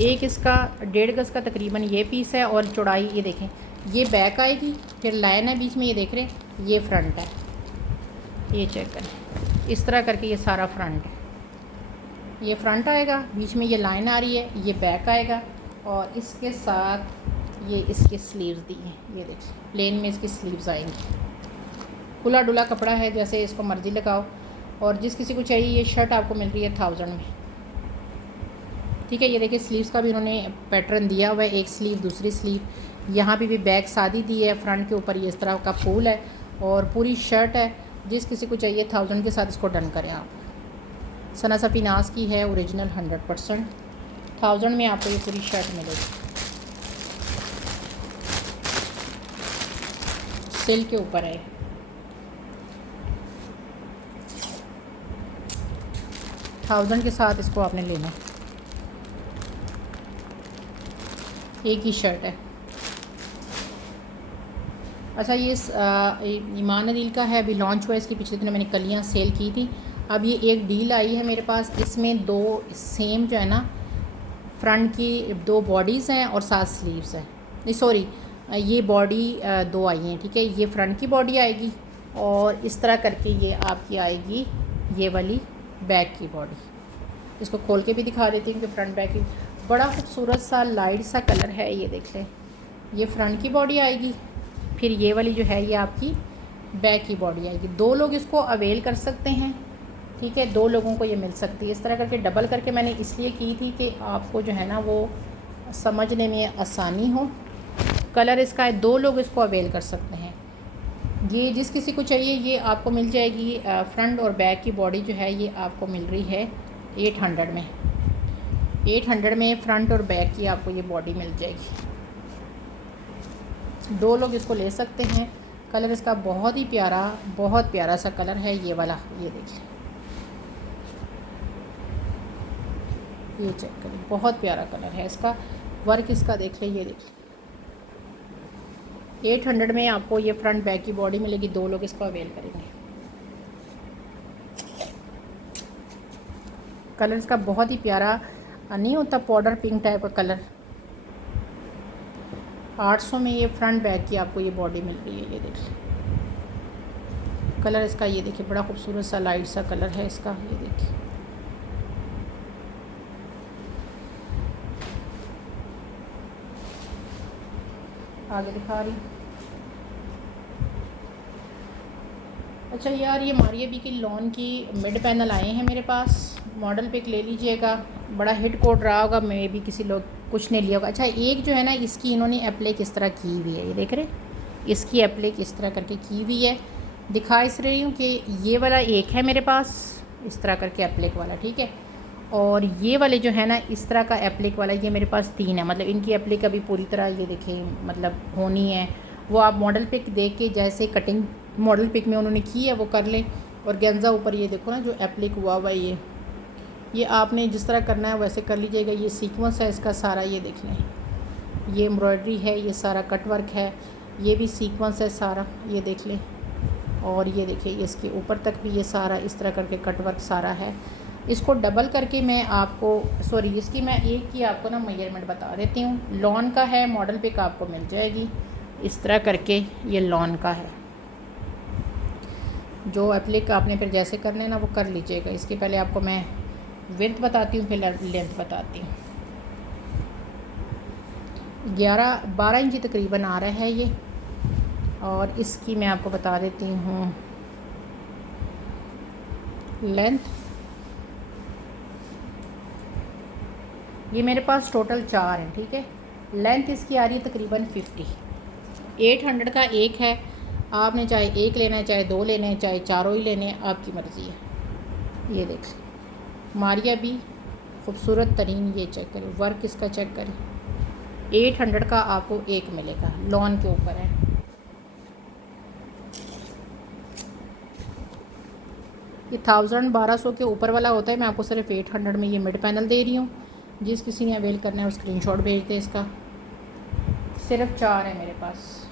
एक इसका 1.5 गज़ का तकरीबन ये पीस है, और चौड़ाई ये देखें, ये बैक आएगी, फिर लाइन है बीच में, ये देख रहे हैं, ये फ्रंट है, ये चेक करें, इस तरह करके ये सारा फ्रंट है। ये फ्रंट आएगा, बीच में ये लाइन आ रही है, ये बैक आएगा, और इसके साथ ये इसके स्लीव्स दी हैं, ये देखिए प्लेन में इसकी स्लीव्स आएंगी। खुला डुला कपड़ा है, जैसे इसको मर्ज़ी लगाओ। और जिस किसी को चाहिए ये शर्ट आपको मिल रही है 1000 में, ठीक है। ये देखिए स्लीव्स का भी उन्होंने पैटर्न दिया हुआ है, एक स्लीव, दूसरी स्लीव, यहाँ पे भी बैक सादी दी है, फ्रंट के ऊपर ये इस तरह का फूल है, और पूरी शर्ट है। जिस किसी को चाहिए 1000 के साथ इसको डन करें आप। सना सफ़ीनाज़ की है, ओरिजिनल 100%। 1000 में आपको ये पूरी शर्ट मिलेगी, सिल्क के ऊपर है। थाउजेंड के साथ इसको आपने लेना, एक ही शर्ट है। अच्छा, ये ईमान अदील का है, अभी लॉन्च हुआ है, इसकी पिछले दिनों मैंने कलियाँ सेल की थी। अब ये एक डील आई है मेरे पास, इसमें 2 सेम जो है ना फ्रंट की 2 बॉडीज़ हैं और 7 स्लीव्स हैं। नहीं सॉरी, ये बॉडी 2 आई हैं, ठीक है। ये फ्रंट की बॉडी आएगी, और इस तरह करके ये आपकी आएगी ये वाली बैक की बॉडी। इसको खोल के भी दिखा देती हूँ कि फ्रंट बैक की, बड़ा खूबसूरत सा लाइट सा कलर है, ये देख लें। ये फ्रंट की बॉडी आएगी, फिर ये वाली जो है ये आपकी बैक की बॉडी आएगी। 2 लोग इसको अवेल कर सकते हैं, ठीक है, 2 लोगों को ये मिल सकती है। इस तरह करके डबल करके मैंने इसलिए की थी कि आपको जो है ना वो समझने में आसानी हो। कलर इसका है, 2 लोग इसको अवेल कर सकते हैं। ये जिस किसी को चाहिए ये आपको मिल जाएगी। फ्रंट और बैक की बॉडी जो है ये आपको मिल रही है 800 में। 800 में फ्रंट और बैक की आपको ये बॉडी मिल जाएगी। 2 लोग इसको ले सकते हैं। कलर इसका बहुत ही प्यारा, बहुत प्यारा सा कलर है ये वाला, ये देखिए, ये चेक करें, बहुत प्यारा कलर है इसका। वर्क इसका देख लें, ये देखिए। 800 में आपको ये फ्रंट बैक की बॉडी मिलेगी। 2 लोग इसको अवेल करेंगे। कलर इसका बहुत ही प्यारा नहीं होता, पाउडर पिंक टाइप का कलर। 800 में ये फ्रंट बैक की आपको ये बॉडी मिल रही है, ये देखिए। कलर इसका ये देखिए, बड़ा खूबसूरत सा लाइट सा कलर है इसका, ये देखिए। आगे दिखा रही, अच्छा यार, ये मारिया बी की लॉन की मिड पैनल आए हैं मेरे पास, मॉडल पिक ले लीजिएगा। बड़ा हिट कोड रहा होगा, मे भी किसी लोग कुछ ने लिया होगा। अच्छा, एक जो है ना, इसकी इन्होंने अप्लाई किस तरह की हुई है, ये देख रहे, इसकी अप्लाई किस तरह करके की हुई है। दिखा इस रही हूँ कि ये वाला एक है मेरे पास, इस तरह करके एप्लिक वाला, ठीक है। और ये वाले जो है ना, इस तरह का एप्लिक वाला, ये मेरे पास 3 है। मतलब इनकी एप्लिक अभी पूरी तरह ये देखें मतलब होनी है। वो आप मॉडल पिक देख के जैसे कटिंग मॉडल पिक में उन्होंने की है वो कर लें। और गेंजा ऊपर ये देखो ना जो एप्लिक हुआ हुआ है, ये आपने जिस तरह करना है वैसे कर लीजिएगा। ये सीक्वेंस है इसका सारा, ये देख लें, ये एम्ब्रॉयडरी है, ये सारा कट वर्क है, ये भी सीक्वेंस है सारा, ये देख लें। और ये देखिए इसके ऊपर तक भी ये सारा इस तरह करके कट वर्क सारा है। इसको डबल करके मैं आपको, सॉरी, इसकी मैं एक की आपको ना मेजरमेंट बता देती हूँ। लॉन का है, मॉडल पिक आपको मिल जाएगी इस तरह करके, ये लॉन का है। जो एप्लिक आपने फिर जैसे करने हैं ना वो कर लीजिएगा। इसके पहले आपको मैं विड्थ बताती हूँ, फिर लेंथ बताती हूँ। 12 इंची तकरीबन आ रहा है ये। और इसकी मैं आपको बता देती हूँ लेंथ। ये मेरे पास टोटल 4 हैं, ठीक है। लेंथ इसकी आ रही है तकरीबन 50। 800 का एक है, आपने चाहे एक लेना है, चाहे 2 लेने हैं, चाहे चारों ही लेने हैं, आपकी मर्ज़ी है। ये देख मारिया भी खूबसूरत तरीन, ये चेक करें, वर्क इसका चेक करें। 800 का आपको एक मिलेगा, लॉन के ऊपर है। ये 1200 के ऊपर वाला होता है। मैं आपको सिर्फ 800 में ये मिड पैनल दे रही हूँ। जिस किसी ने अवेल करना है वो स्क्रीनशॉट भेज दे। इसका सिर्फ 4 है मेरे पास।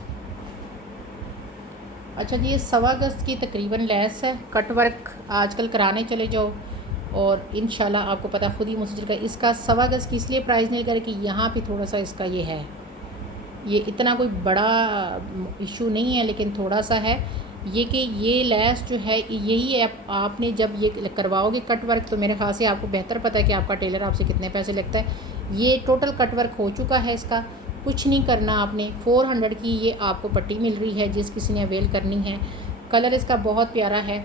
अच्छा जी, ये 1.25 गज की तकरीबन लेस है। कट वर्क आजकल कराने चले जाओ और इंशाल्लाह आपको पता खुद ही मुझसे चलेगा। इसका 1.25 गज की इसलिए प्राइस नहीं करे कि यहाँ पे थोड़ा सा इसका ये है, ये इतना कोई बड़ा इशू नहीं है, लेकिन थोड़ा सा है ये कि ये लेस जो है यही आपने जब ये करवाओगे कट वर्क, तो मेरे ख्याल से आपको बेहतर पता है कि आपका टेलर आपसे कितने पैसे लगता है। ये टोटल कट वर्क हो चुका है, इसका कुछ नहीं करना आपने। 400 की ये आपको पट्टी मिल रही है जिस किसी ने अवेल करनी है। कलर इसका बहुत प्यारा है।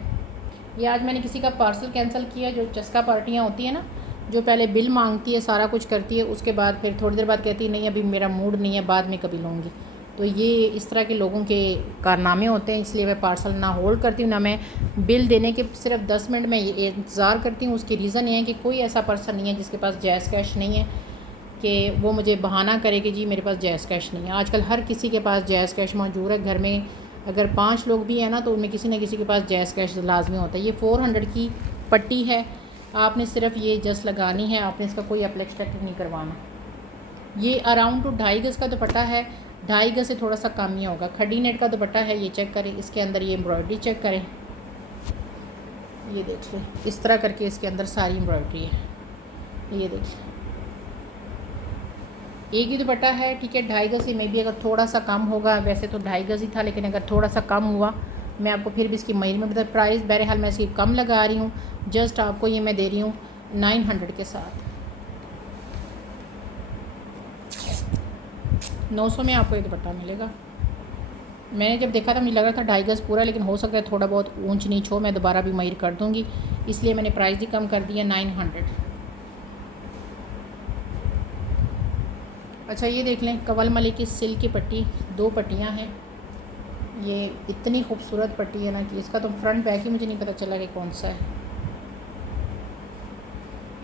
ये आज मैंने किसी का पार्सल कैंसिल किया, जो चस्का पार्टियाँ होती हैं ना, जो पहले बिल मांगती है, सारा कुछ करती है, उसके बाद फिर थोड़ी देर बाद कहती है नहीं अभी मेरा मूड नहीं है, बाद में कभी लूँगी। तो ये इस तरह के लोगों के कारनामे होते हैं, इसलिए मैं पार्सल ना होल्ड करती हूँ, ना मैं बिल देने के सिर्फ 10 मिनट में इंतज़ार करती हूँ। उसकी रीज़न ये है कि कोई ऐसा पर्सन नहीं है जिसके पास जैज़ कैश नहीं है कि वो मुझे बहाना करे कि जी मेरे पास जैज़ कैश नहीं है। आजकल हर किसी के पास जैज़ कैश मौजूद है। घर में अगर 5 लोग भी हैं ना, तो उनमें किसी न किसी के पास जैज़ कैश लाजमी होता है। ये 400 की पट्टी है, आपने सिर्फ ये जस्ट लगानी है, आपने इसका कोई एप्लिक नहीं करवाना। ये अराउंड टू 2.5 गज का दुपट्टा है, 2.5 गज से थोड़ा सा कम ही होगा। खड़ी नेट का दुपट्टा है, ये चेक करें। इसके अंदर ये एम्ब्रॉयडरी चेक करें, ये देख लें, इस तरह करके इसके अंदर सारी एम्ब्रॉयडरी है। ये देखिए एक ही दुपट्टा है, ठीक है। 2.5 गज से में भी अगर थोड़ा सा कम होगा, वैसे तो 2.5 गज ही था, लेकिन अगर थोड़ा सा कम हुआ मैं आपको फिर भी इसकी महीने में बता। प्राइस बहरहाल मैं इसकी कम लगा रही हूँ, जस्ट आपको ये मैं दे रही हूँ 900 के साथ। 900 में आपको ये दुपट्टा मिलेगा। मैंने जब देखा था मुझे लग रहा था 2.5 गज पूरा, लेकिन हो सकता है थोड़ा बहुत ऊंच नीच हो, मैं दोबारा भी महीर कर दूँगी, इसलिए मैंने प्राइस भी कम कर दिया 900। अच्छा ये देख लें, कवल मलिक की सिल्क की पट्टी, 2 पट्टियाँ हैं। ये इतनी खूबसूरत पट्टी है ना कि इसका तो फ्रंट बैक ही मुझे नहीं पता चला कि कौन सा है।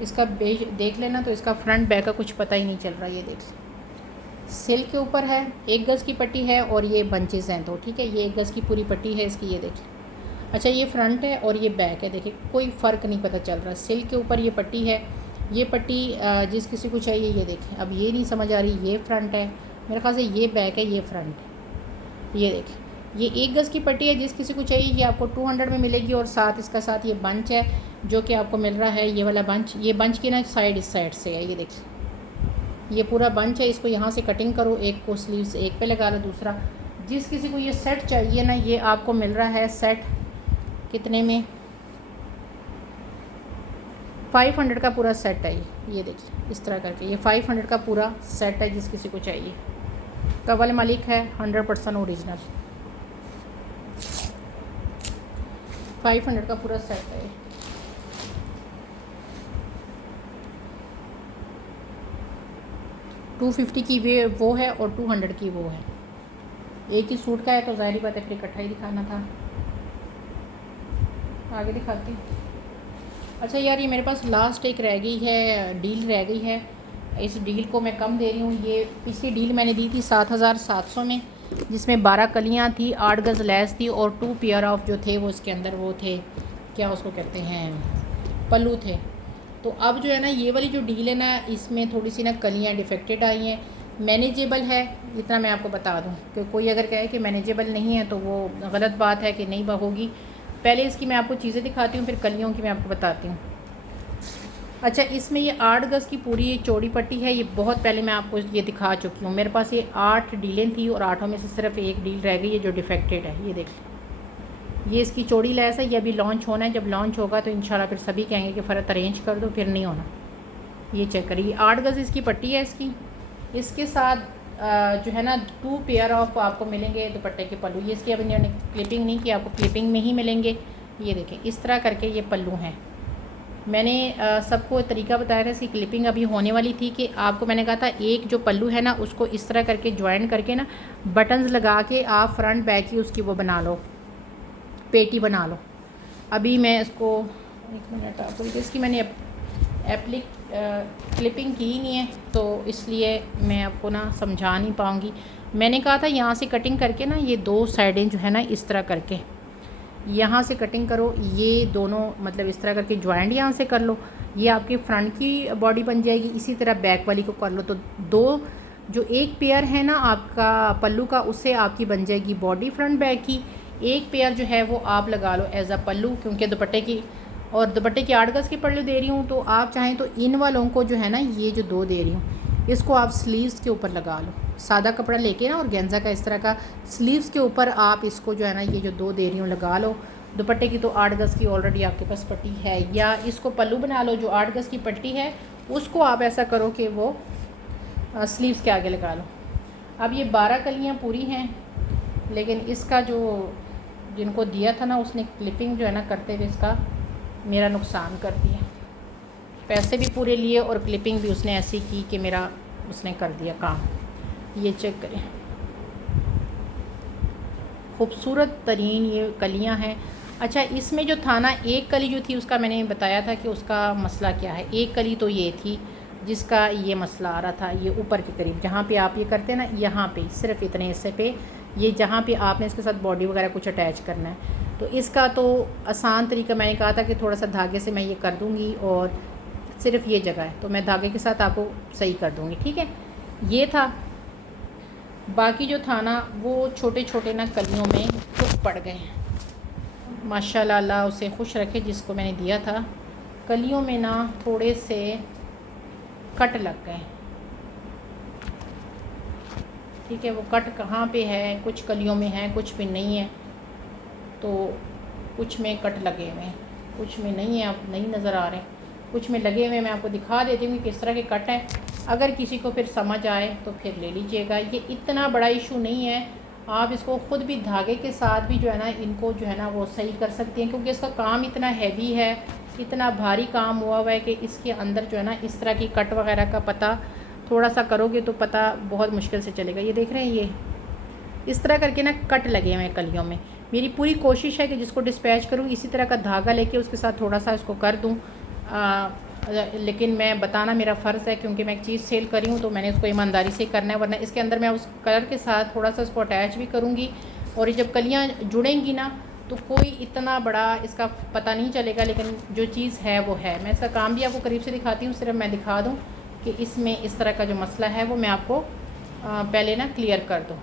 इसका देख लेना तो इसका फ्रंट बैक का कुछ पता ही नहीं चल रहा। ये देख लें, सिल्क के ऊपर है, 1 गज़ की पट्टी है और ये बंचेस हैं 2, ठीक है। ये 1 गज़ की पूरी पट्टी है इसकी, ये देख लें। अच्छा ये फ्रंट है और ये बैक है, देखिए कोई फ़र्क नहीं पता चल रहा। सिल्क के ऊपर ये पट्टी है। ये पट्टी जिस किसी को चाहिए, ये देखें, अब ये नहीं समझ आ रही, ये फ्रंट है मेरे ख्याल से, ये बैक है, ये फ्रंट है। ये देखें, ये 1 गज़ की पट्टी है, जिस किसी को चाहिए ये आपको 200 में मिलेगी। और साथ इसका साथ ये बंच है जो कि आपको मिल रहा है, ये वाला बंच। ये बंच की ना साइड इस साइड से है, ये देखिए, ये पूरा बंच है। इसको यहाँ से कटिंग करो, एक को स्लीव से एक पे लगा लो, दूसरा। जिस किसी को ये सेट चाहिए ना, ये आपको मिल रहा है सेट कितने में, 500 का पूरा सेट है ये देखिए इस तरह करके। ये 500 का पूरा सेट है जिस किसी को चाहिए। कवल मलिक है, 100% ओरिजिनल। 500 का पूरा सेट है। $250 की वे वो है और 200 की वो है। एक ही सूट का है तो ज़ाहिर बात है फिर इकट्ठा ही दिखाना था। आगे दिखाती हूँ। अच्छा यार, ये मेरे पास लास्ट एक रह गई है, डील रह गई है। इस डील को मैं कम दे रही हूँ। ये पिछली डील मैंने दी थी 7,700 में, जिसमें 12 कलियाँ थी, 8 गज़ लैस थी और 2 पेयर ऑफ जो थे वो इसके अंदर वो थे, क्या उसको कहते हैं, पल्लू थे। तो अब जो है ना ये वाली जो डील है ना, इसमें थोड़ी सी ना कलियाँ डिफेक्टेड आई हैं। मैनेजेबल है, इतना मैं आपको बता दूं कि कोई अगर कहे कि मैनेजेबल नहीं है तो वो गलत बात है कि नहीं होगी। पहले इसकी मैं आपको चीज़ें दिखाती हूँ, फिर कलियों की मैं आपको बताती हूँ। अच्छा, इसमें ये 8 गज़ की पूरी ये चौड़ी पट्टी है। ये बहुत पहले मैं आपको ये दिखा चुकी हूँ। मेरे पास ये 8 डीलें थी और 8 में से सिर्फ एक डील रह गई है जो डिफेक्टेड है। ये देख, ये इसकी चौड़ी लैस है। ये अभी लॉन्च होना है, जब लॉन्च होगा तो इंशाल्लाह फिर सभी कहेंगे कि फ़र्क अरेंज कर दो, फिर नहीं होना। ये चेक करिए, 8 गज़ इसकी पट्टी है इसकी। इसके साथ जो है ना 2 पेयर ऑफ आपको मिलेंगे दुपट्टे के पल्लू। ये इसकी अभी इन्होंने क्लिपिंग नहीं की, आपको क्लिपिंग में ही मिलेंगे। ये देखें, इस तरह करके ये पल्लू हैं। मैंने सबको तरीका बताया था, इसकी क्लिपिंग अभी होने वाली थी कि आपको मैंने कहा था एक जो पल्लू है ना उसको इस तरह करके ज्वाइन करके ना बटन्स लगा के आप फ्रंट बैक की उसकी वो बना लो, पेटी बना लो। अभी मैं इसको एक मिनट आपको, इसकी मैंने क्लिपिंग की ही नहीं है तो इसलिए मैं आपको ना समझा नहीं पाऊँगी। मैंने कहा था यहाँ से कटिंग करके ना ये 2 साइडें जो है ना इस तरह करके यहाँ से कटिंग करो, ये दोनों मतलब इस तरह करके ज्वाइंट यहाँ से कर लो, ये आपकी फ्रंट की बॉडी बन जाएगी। इसी तरह बैक वाली को कर लो तो 2 जो एक पेयर है ना आपका पल्लू का, उससे आपकी बन जाएगी बॉडी फ्रंट बैक की। एक पेयर जो है वो आप लगा लो एज अ पल्लू, क्योंकि दुपट्टे की और दुपट्टे की 8 गज़ की पल्लू दे रही हूँ। तो आप चाहें तो इन वालों को जो है ना ये जो 2 दे रही हूँ इसको आप स्लीव्स के ऊपर लगा लो। सादा कपड़ा लेके ना और गेंजा का इस तरह का स्लीव्स के ऊपर आप इसको जो है ना ये जो 2 दे रही हूँ लगा लो। दुपट्टे की तो 8 गज़ की ऑलरेडी आपके पास पट्टी है, या इसको पल्लू बना लो। जो 8 गज़ की पट्टी है उसको आप ऐसा करो कि वो स्लीव्स के आगे लगा लो। अब ये 12 कलियाँ पूरी हैं, लेकिन इसका जो जिनको दिया था ना उसने क्लिपिंग जो है ना करते हुए इसका मेरा नुकसान कर दिया। पैसे भी पूरे लिए और क्लिपिंग भी उसने ऐसी की कि मेरा उसने कर दिया काम। ये चेक करें, खूबसूरत तरीन ये कलियां हैं। अच्छा, इसमें जो था ना एक कली जो थी उसका मैंने बताया था कि उसका मसला क्या है। एक कली तो ये थी जिसका ये मसला आ रहा था, ये ऊपर के करीब जहाँ पे आप ये करते हैं ना, यहाँ पे सिर्फ इतने हिस्से पे, ये जहाँ पे आपने इसके साथ बॉडी वगैरह कुछ अटैच करना है। तो इसका तो आसान तरीका मैंने कहा था कि थोड़ा सा धागे से मैं ये कर दूँगी और सिर्फ ये जगह है तो मैं धागे के साथ आपको सही कर दूँगी, ठीक है। ये था, बाकी जो था ना वो छोटे छोटे ना कलियों में टुक पड़ गए हैं। माशाल्लाह, अल्लाह उसे खुश रखे जिसको मैंने दिया था। कलियों में ना थोड़े से कट लग गए, ठीक है। वो कट कहाँ पे है, कुछ कलियों में है कुछ में नहीं है, तो कुछ में कट लगे हुए हैं कुछ में नहीं है, आप नहीं नज़र आ रहे, कुछ में लगे हुए। मैं आपको दिखा देती हूँ कि किस तरह के कट हैं। अगर किसी को फिर समझ आए तो फिर ले लीजिएगा। ये इतना बड़ा इशू नहीं है, आप इसको ख़ुद भी धागे के साथ भी जो है ना इनको जो है ना वो सही कर सकती हैं, क्योंकि इसका काम इतना हैवी है, इतना भारी काम हुआ है कि इसके अंदर जो है ना इस तरह की कट वगैरह का पता थोड़ा सा करोगे तो पता बहुत मुश्किल से चलेगा। ये देख रहे हैं, ये इस तरह करके ना कट लगे हुए हैं कलियों में। मेरी पूरी कोशिश है कि जिसको डिस्पैच करूँ इसी तरह का धागा लेके उसके साथ थोड़ा सा इसको कर दूँ, लेकिन मैं बताना मेरा फ़र्ज़ है, क्योंकि मैं एक चीज़ सेल करी हूँ तो मैंने उसको ईमानदारी से करना है, वरना इसके अंदर मैं उस कलर के साथ थोड़ा सा इसको अटैच भी करूँगी और ये जब कलियाँ जुड़ेंगी ना तो कोई इतना बड़ा इसका पता नहीं चलेगा, लेकिन जो चीज़ है वो है। मैं इसका काम भी आपको करीब से दिखाती हूँ, सिर्फ मैं दिखा दूँ कि इसमें इस तरह का जो मसला है वो मैं आपको पहले ना क्लियर कर दूँ।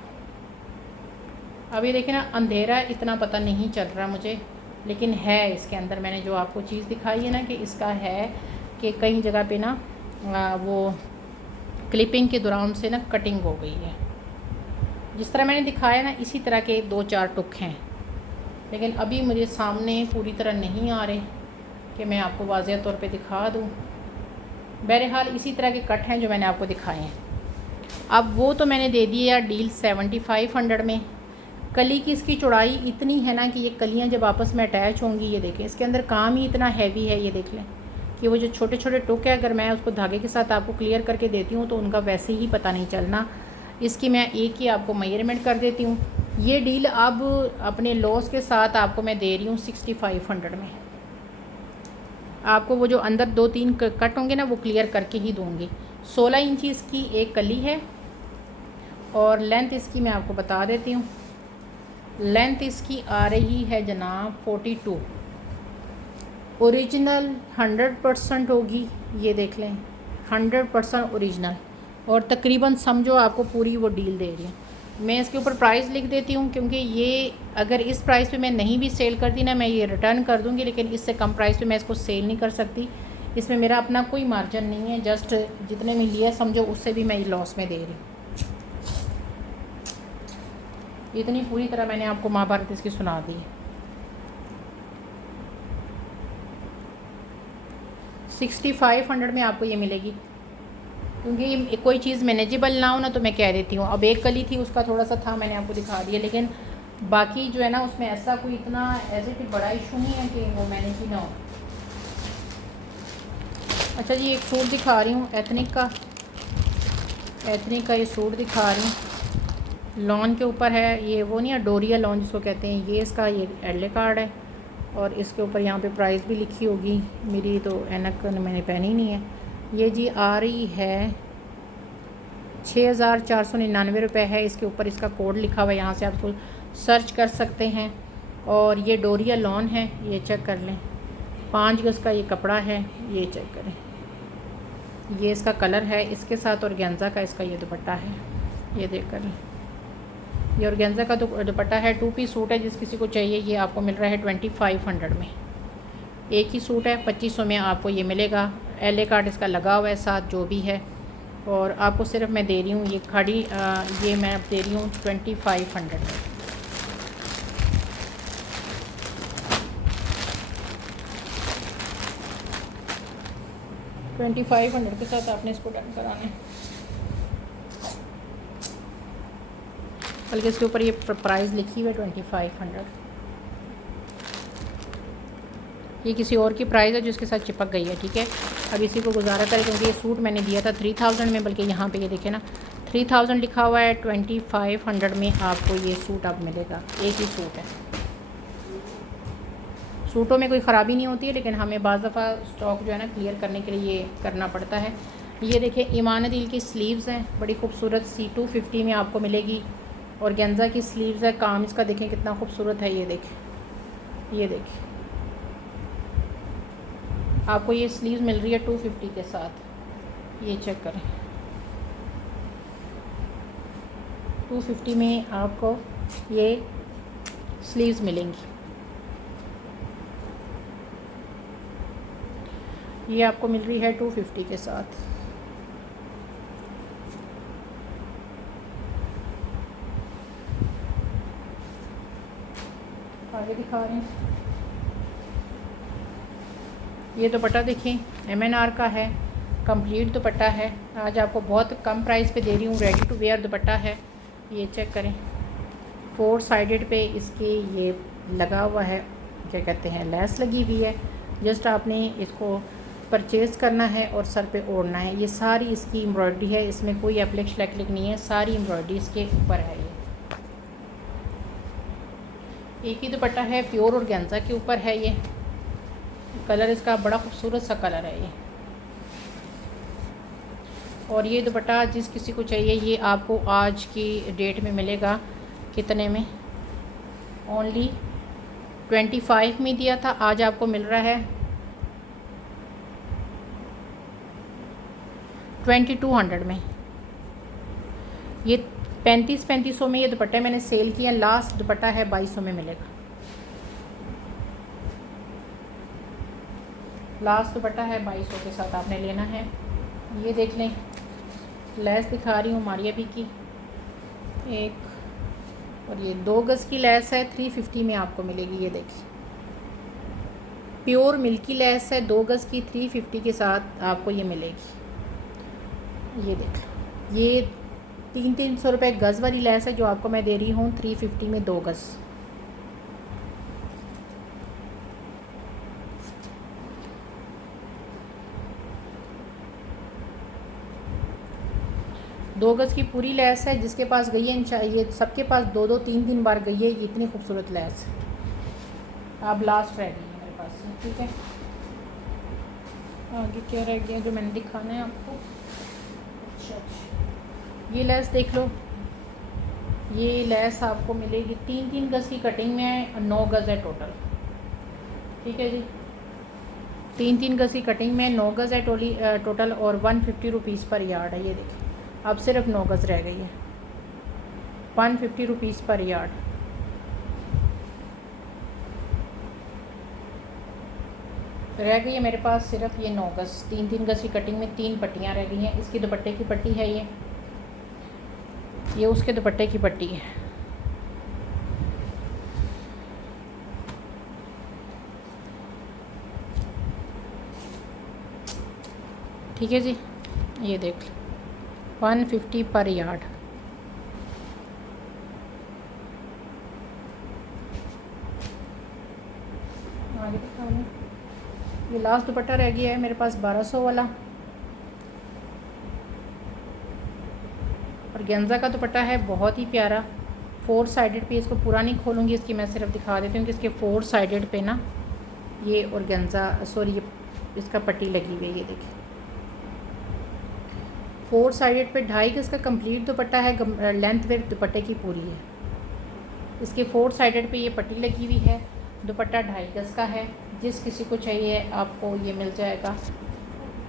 अभी देखिए ना अंधेरा इतना पता नहीं चल रहा मुझे, लेकिन है इसके अंदर मैंने जो आपको चीज़ दिखाई है ना कि इसका है कि कई जगह पे ना वो क्लिपिंग के दौरान से ना कटिंग हो गई है। जिस तरह मैंने दिखाया ना इसी तरह के 2-4 टुक हैं, लेकिन अभी मुझे सामने पूरी तरह नहीं आ रहे कि मैं आपको वाज़ेह तौर पे दिखा दूँ। बहरहाल इसी तरह के कट हैं जो मैंने आपको दिखाए हैं। अब वो तो मैंने दे दिया डील 7500 में। कली की इसकी चौड़ाई इतनी है ना कि ये कलियां जब आपस में अटैच होंगी, ये देखें इसके अंदर काम ही इतना हैवी है। ये देख लें कि वो जो छोटे छोटे टुक है, अगर मैं उसको धागे के साथ आपको क्लियर करके देती हूँ तो उनका वैसे ही पता नहीं चलना। इसकी मैं एक ही आपको मेजरमेंट कर देती हूँ। ये डील अब अपने लॉस के साथ आपको मैं दे रही हूँ 6500 में। आपको वो जो अंदर 2-3 कट होंगे ना, वो क्लियर करके ही दूँगी। 16 इंची इसकी एक कली है और लेंथ इसकी मैं आपको बता देती हूँ। लेंथ इसकी आ रही है जनाब 42। ओरिजिनल 100% होगी, ये देख लें 100% ओरिजिनल। और तकरीबन समझो आपको पूरी वो डील दे रही है। मैं इसके ऊपर प्राइस लिख देती हूँ, क्योंकि ये अगर इस प्राइस पे मैं नहीं भी सेल करती ना, मैं ये रिटर्न कर दूँगी, लेकिन इससे कम प्राइस पे मैं इसको सेल नहीं कर सकती। इसमें मेरा अपना कोई मार्जिन नहीं है, जस्ट जितने में लिया समझो उससे भी मैं ये लॉस में दे रही हूँ। इतनी पूरी तरह मैंने आपको महाभारत इसकी सुना दी है। 6500 में आपको ये मिलेगी, क्योंकि कोई चीज़ मैनेजेबल ना हो ना तो मैं कह देती हूँ। अब एक कली थी उसका थोड़ा सा था, मैंने आपको दिखा दिया, लेकिन बाकी जो है ना उसमें ऐसा कोई इतना ऐसे कोई बड़ा इशू नहीं है कि वो मैनेज ही ना हो। अच्छा जी, एक सूट दिखा रही हूँ एथनिक का ये सूट दिखा रही हूँ। लॉन के ऊपर है, ये वो नहीं है डोरिया लॉन जिसको कहते हैं। ये इसका ये एडले कार्ड है और इसके ऊपर यहाँ पे प्राइस भी लिखी होगी। मेरी तो ऐनक मैंने पहनी नहीं है। ये जी आ रही है 6499 रुपये है। इसके ऊपर इसका कोड लिखा हुआ है, यहाँ से आप इसको सर्च कर सकते हैं। और ये डोरिया लॉन है, ये चेक कर लें। 5 गज का ये कपड़ा है, ये चेक करें। ये इसका कलर है, इसके साथ ऑर्गेन्जा का इसका ये दुपट्टा है, ये देख कर लें। ये ऑर्गेन्जा का दुपट्टा है। 2 पीस सूट है, जिस किसी को चाहिए ये आपको मिल रहा है 2500 में। एक ही सूट है, 2500 में आपको ये मिलेगा। एल कार्ड इसका लगा हुआ है साथ, जो भी है। और आपको सिर्फ मैं दे रही हूँ ये खड़ी ये मैं दे रही हूँ 2500 में। $2500 के साथ आपने इसको डन कराना है। बल्कि इसके ऊपर ये प्राइस लिखी हुई है 2500। ये किसी और की प्राइस है जो इसके साथ चिपक गई है, ठीक है। अब इसी को गुजारा करें, क्योंकि ये सूट मैंने दिया था 3000 में, बल्कि यहाँ पे ये देखें ना 3000 लिखा हुआ है। 2500 में आपको ये सूट अब मिलेगा। एक ही सूट है। सूटों में कोई ख़राबी नहीं होती है, लेकिन हमें बाज़ दफ़ा स्टॉक जो है ना क्लियर करने के लिए ये करना पड़ता है। ये देखिए ईमान दिल की स्लीव्स हैं, बड़ी खूबसूरत C250 में आपको मिलेगी। और गेंजा की स्लीव्स है। काम इसका देखें कितना खूबसूरत है, ये देखें, ये देखें। आपको ये स्लीव्स मिल रही है 250 के साथ, ये चेक करें। 250 में आपको ये स्लीव्स मिलेंगी। ये आपको मिल रही है 250 के साथ। आगे दिखा रहे हैं। ये दुपट्टा देखें, MNR का है, कंप्लीट दुपट्टा है। आज आपको बहुत कम प्राइस पे दे रही हूँ। रेडी टू वेयर दुपट्टा है, ये चेक करें। 4 साइडेड पे इसके ये लगा हुआ है, क्या कहते हैं, लेस लगी हुई है। जस्ट आपने इसको परचेज़ करना है और सर पे ओढ़ना है। ये सारी इसकी एम्ब्रॉयडरी है, इसमें कोई एप्लिक शैक्लिक नहीं है, सारी एम्ब्रॉयडरी इसके ऊपर है। ये एक ही दुपट्टा है, प्योर ऑर्गेन्जा के ऊपर है। ये कलर इसका बड़ा खूबसूरत सा कलर है ये। और ये दुपट्टा जिस किसी को चाहिए ये आपको आज की डेट में मिलेगा कितने में, ओनली 25 में दिया था, आज आपको मिल रहा है 2200 में। ये 3500 में ये दुपट्टे मैंने सेल किया। लास्ट दुपट्टा है 2200 में मिलेगा। लास्ट दुपट्टा है 2200 के साथ आपने लेना है। ये देख लें, लेस दिखा रही हूँ मारिया भी की एक, और ये 2 गज़ की लेस है, 350 में आपको मिलेगी। ये देखिए प्योर मिल्की लेस है, 2 गज़ की 350 के साथ आपको ये मिलेगी। ये देख लो, ये ₹300 गज़ वाली लेस है जो आपको मैं दे रही हूँ 350 में 2 गज़। दो गज़ की पूरी लेस है, जिसके पास गई है ये सबके पास 2-2 3-3 बार गई है। ये इतनी खूबसूरत लेस है। अब लास्ट रह गई है मेरे पास, ठीक है। आगे क्या रह गया जो मैंने दिखाना है आपको? अच्छा, ये लेस देख लो। ये लेस आपको मिलेगी 3-3 गज़ की कटिंग में, 9 गज़ है टोटल, ठीक है जी। 3-3 गज़ की कटिंग में 9 गज़ है टोटल, और 150 रुपीज़ पर यार्ड है। ये देखिए अब सिर्फ 9 गज़ रह गई है, 150 रुपीज़ पर यार्ड। रह गई है मेरे पास सिर्फ ये 9 गज़, 3-3 गज़ की कटिंग में 3 पट्टियाँ रह गई हैं। इसकी दुपट्टे की पट्टी है ये उसके दुपट्टे की पट्टी है। ठीक है जी, ये देख लो 150 पर यार्ड। आगे दिखाऊँ, ये लास्ट दुपट्टा रह गया है मेरे पास 1200 वाला, और गेंजा का दुपट्टा है बहुत ही प्यारा। 4 साइडेड पे, इसको पूरा नहीं खोलूँगी, इसकी मैं सिर्फ दिखा देती हूँ कि इसके 4 साइडेड पे ना ये ऑर्गेन्जा ये इसका पट्टी लगी हुई है। ये देखिए 4 साइडेड पे 2.5 गज़ का कंप्लीट दुपट्टा है, लेंथ विड्थ दुपट्टे की पूरी है। इसके 4 साइडेड पे ये पट्टी लगी हुई है। दुपट्टा 2.5 गज़ का है। जिस किसी को चाहिए आपको ये मिल जाएगा।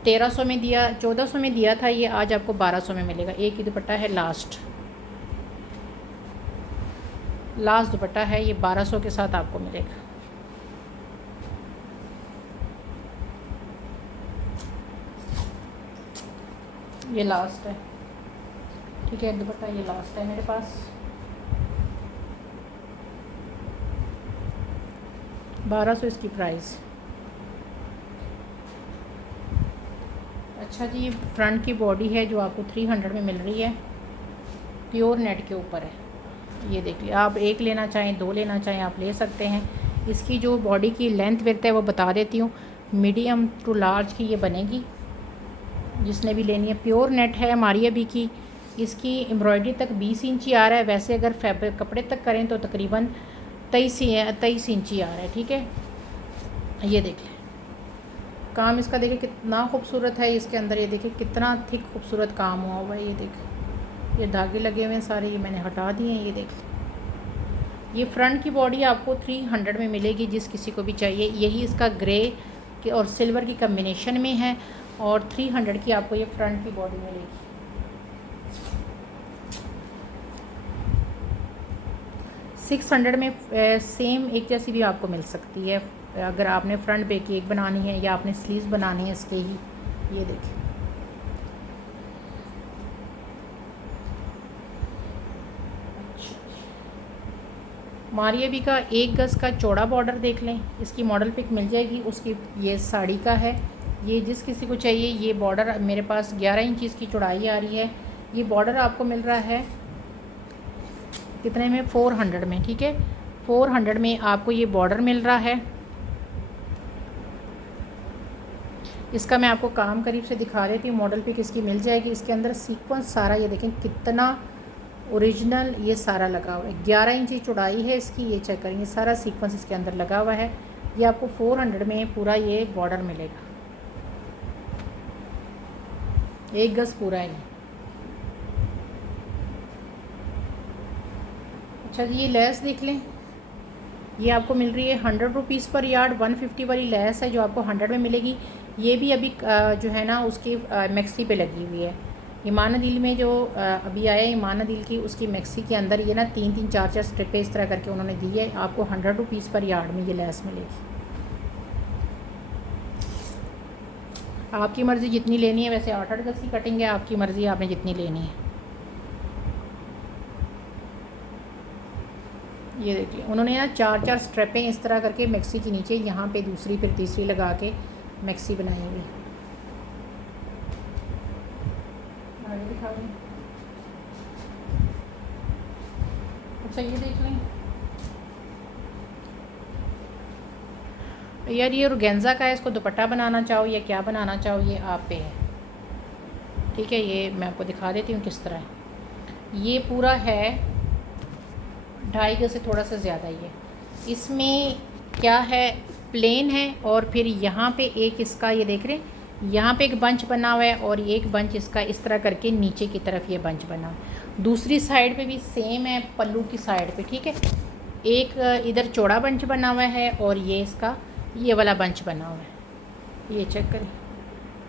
1300 में दिया, 1400 में दिया था, ये आज आपको 1200 में मिलेगा। एक ही दुपट्टा है, लास्ट दुपट्टा है, ये 1200 के साथ आपको मिलेगा। ये लास्ट है, ठीक है, दुपट्टा ये लास्ट है मेरे पास। 1200 इसकी प्राइस। अच्छा जी, ये फ्रंट की बॉडी है जो आपको 300 में मिल रही है, प्योर नेट के ऊपर है। ये देख लिया, आप एक लेना चाहें 2 लेना चाहें आप ले सकते हैं। इसकी जो बॉडी की लेंथ विड्थ है वो बता देती हूँ, मीडियम टू लार्ज की ये बनेगी जिसने भी लेनी है। प्योर नेट है हमारी अभी की। इसकी एम्ब्रॉयडरी तक 20 इंची आ रहा है। वैसे अगर फैब्रिक कपड़े तक करें तो तकरीबन 23 इंची आ रहा है, ठीक है। ये देख लें काम इसका, देखिए कितना खूबसूरत है इसके अंदर। ये देखिए कितना थिक खूबसूरत काम हुआ हुआ है। ये देखिए ये धागे लगे हुए हैं सारे, ये मैंने हटा दिए हैं। ये देख लें, ये फ्रंट की बॉडी आपको 300 में मिलेगी जिस किसी को भी चाहिए। यही इसका ग्रे और सिल्वर की कम्बिनेशन में है, और 300 की आपको ये फ्रंट की बॉडी मिलेगी। $600 में सेम एक जैसी भी आपको मिल सकती है, अगर आपने फ्रंट पे केक बनानी है या आपने स्लीव्स बनानी है इसके ही। ये देखिए मारियाबी का 1 गज़ का चौड़ा बॉर्डर देख लें, इसकी मॉडल पिक मिल जाएगी उसकी। ये साड़ी का है, ये जिस किसी को चाहिए। ये बॉर्डर मेरे पास 11 इंच इसकी चौड़ाई आ रही है। ये बॉर्डर आपको मिल रहा है कितने में? 400 में, ठीक है। 400 में आपको ये बॉर्डर मिल रहा है। इसका मैं आपको काम करीब से दिखा देती हूँ, मॉडल पिक इसकी मिल जाएगी। इसके अंदर सीक्वेंस सारा, ये देखें कितना ओरिजिनल ये सारा लगा हुआ है। 11 इंची चौड़ाई है इसकी, ये चेक करेंगे सारा सीक्वेंस इसके अंदर लगा हुआ है। ये आपको 400 में पूरा ये बॉर्डर मिलेगा, 1 गज़ पूरा है। अच्छा जी, ये लेस देख लें, ये आपको मिल रही है 100 रुपीज़ पर यार्ड। 150 वाली लेस है जो आपको 100 में मिलेगी। ये भी अभी जो है ना उसकी मैक्सी पे लगी हुई है। ईमान दिल में जो अभी आया ईमान दिल की, उसकी मैक्सी के अंदर ये ना 3-3 4-4 स्ट्रिपें इस तरह करके उन्होंने दी है। आपको 100 रुपीज़ पर यार्ड में ये लेस मिलेगी। आपकी मर्ज़ी जितनी लेनी है, वैसे 8-8 गज़ की कटिंग है, आपकी मर्ज़ी आपने जितनी लेनी है। ये देखिए उन्होंने ना 4-4 स्ट्रेपें इस तरह करके मैक्सी के नीचे, यहाँ पे दूसरी फिर तीसरी लगा के मैक्सी बनाई हुई। आगे दिखा दूँ, अच्छा ये देख लें यार, ये ऑर्गेन्जा का है, इसको दुपट्टा बनाना चाहो या क्या बनाना चाहो ये आप पे है, ठीक है। ये मैं आपको दिखा देती हूँ किस तरह है। ये पूरा है 2.5 गज से थोड़ा सा ज़्यादा ही है। इसमें क्या है, प्लेन है और फिर यहाँ पे एक इसका ये देख रहे हैं, यहाँ पे एक बंच बना हुआ है और एक बंच इसका इस तरह करके नीचे की तरफ ये बंच बना है। दूसरी साइड पे भी सेम है, पल्लू की साइड पे, ठीक है। एक इधर चौड़ा बंच बना हुआ है और ये इसका ये वाला बंच बना हुआ है। ये चेक करें,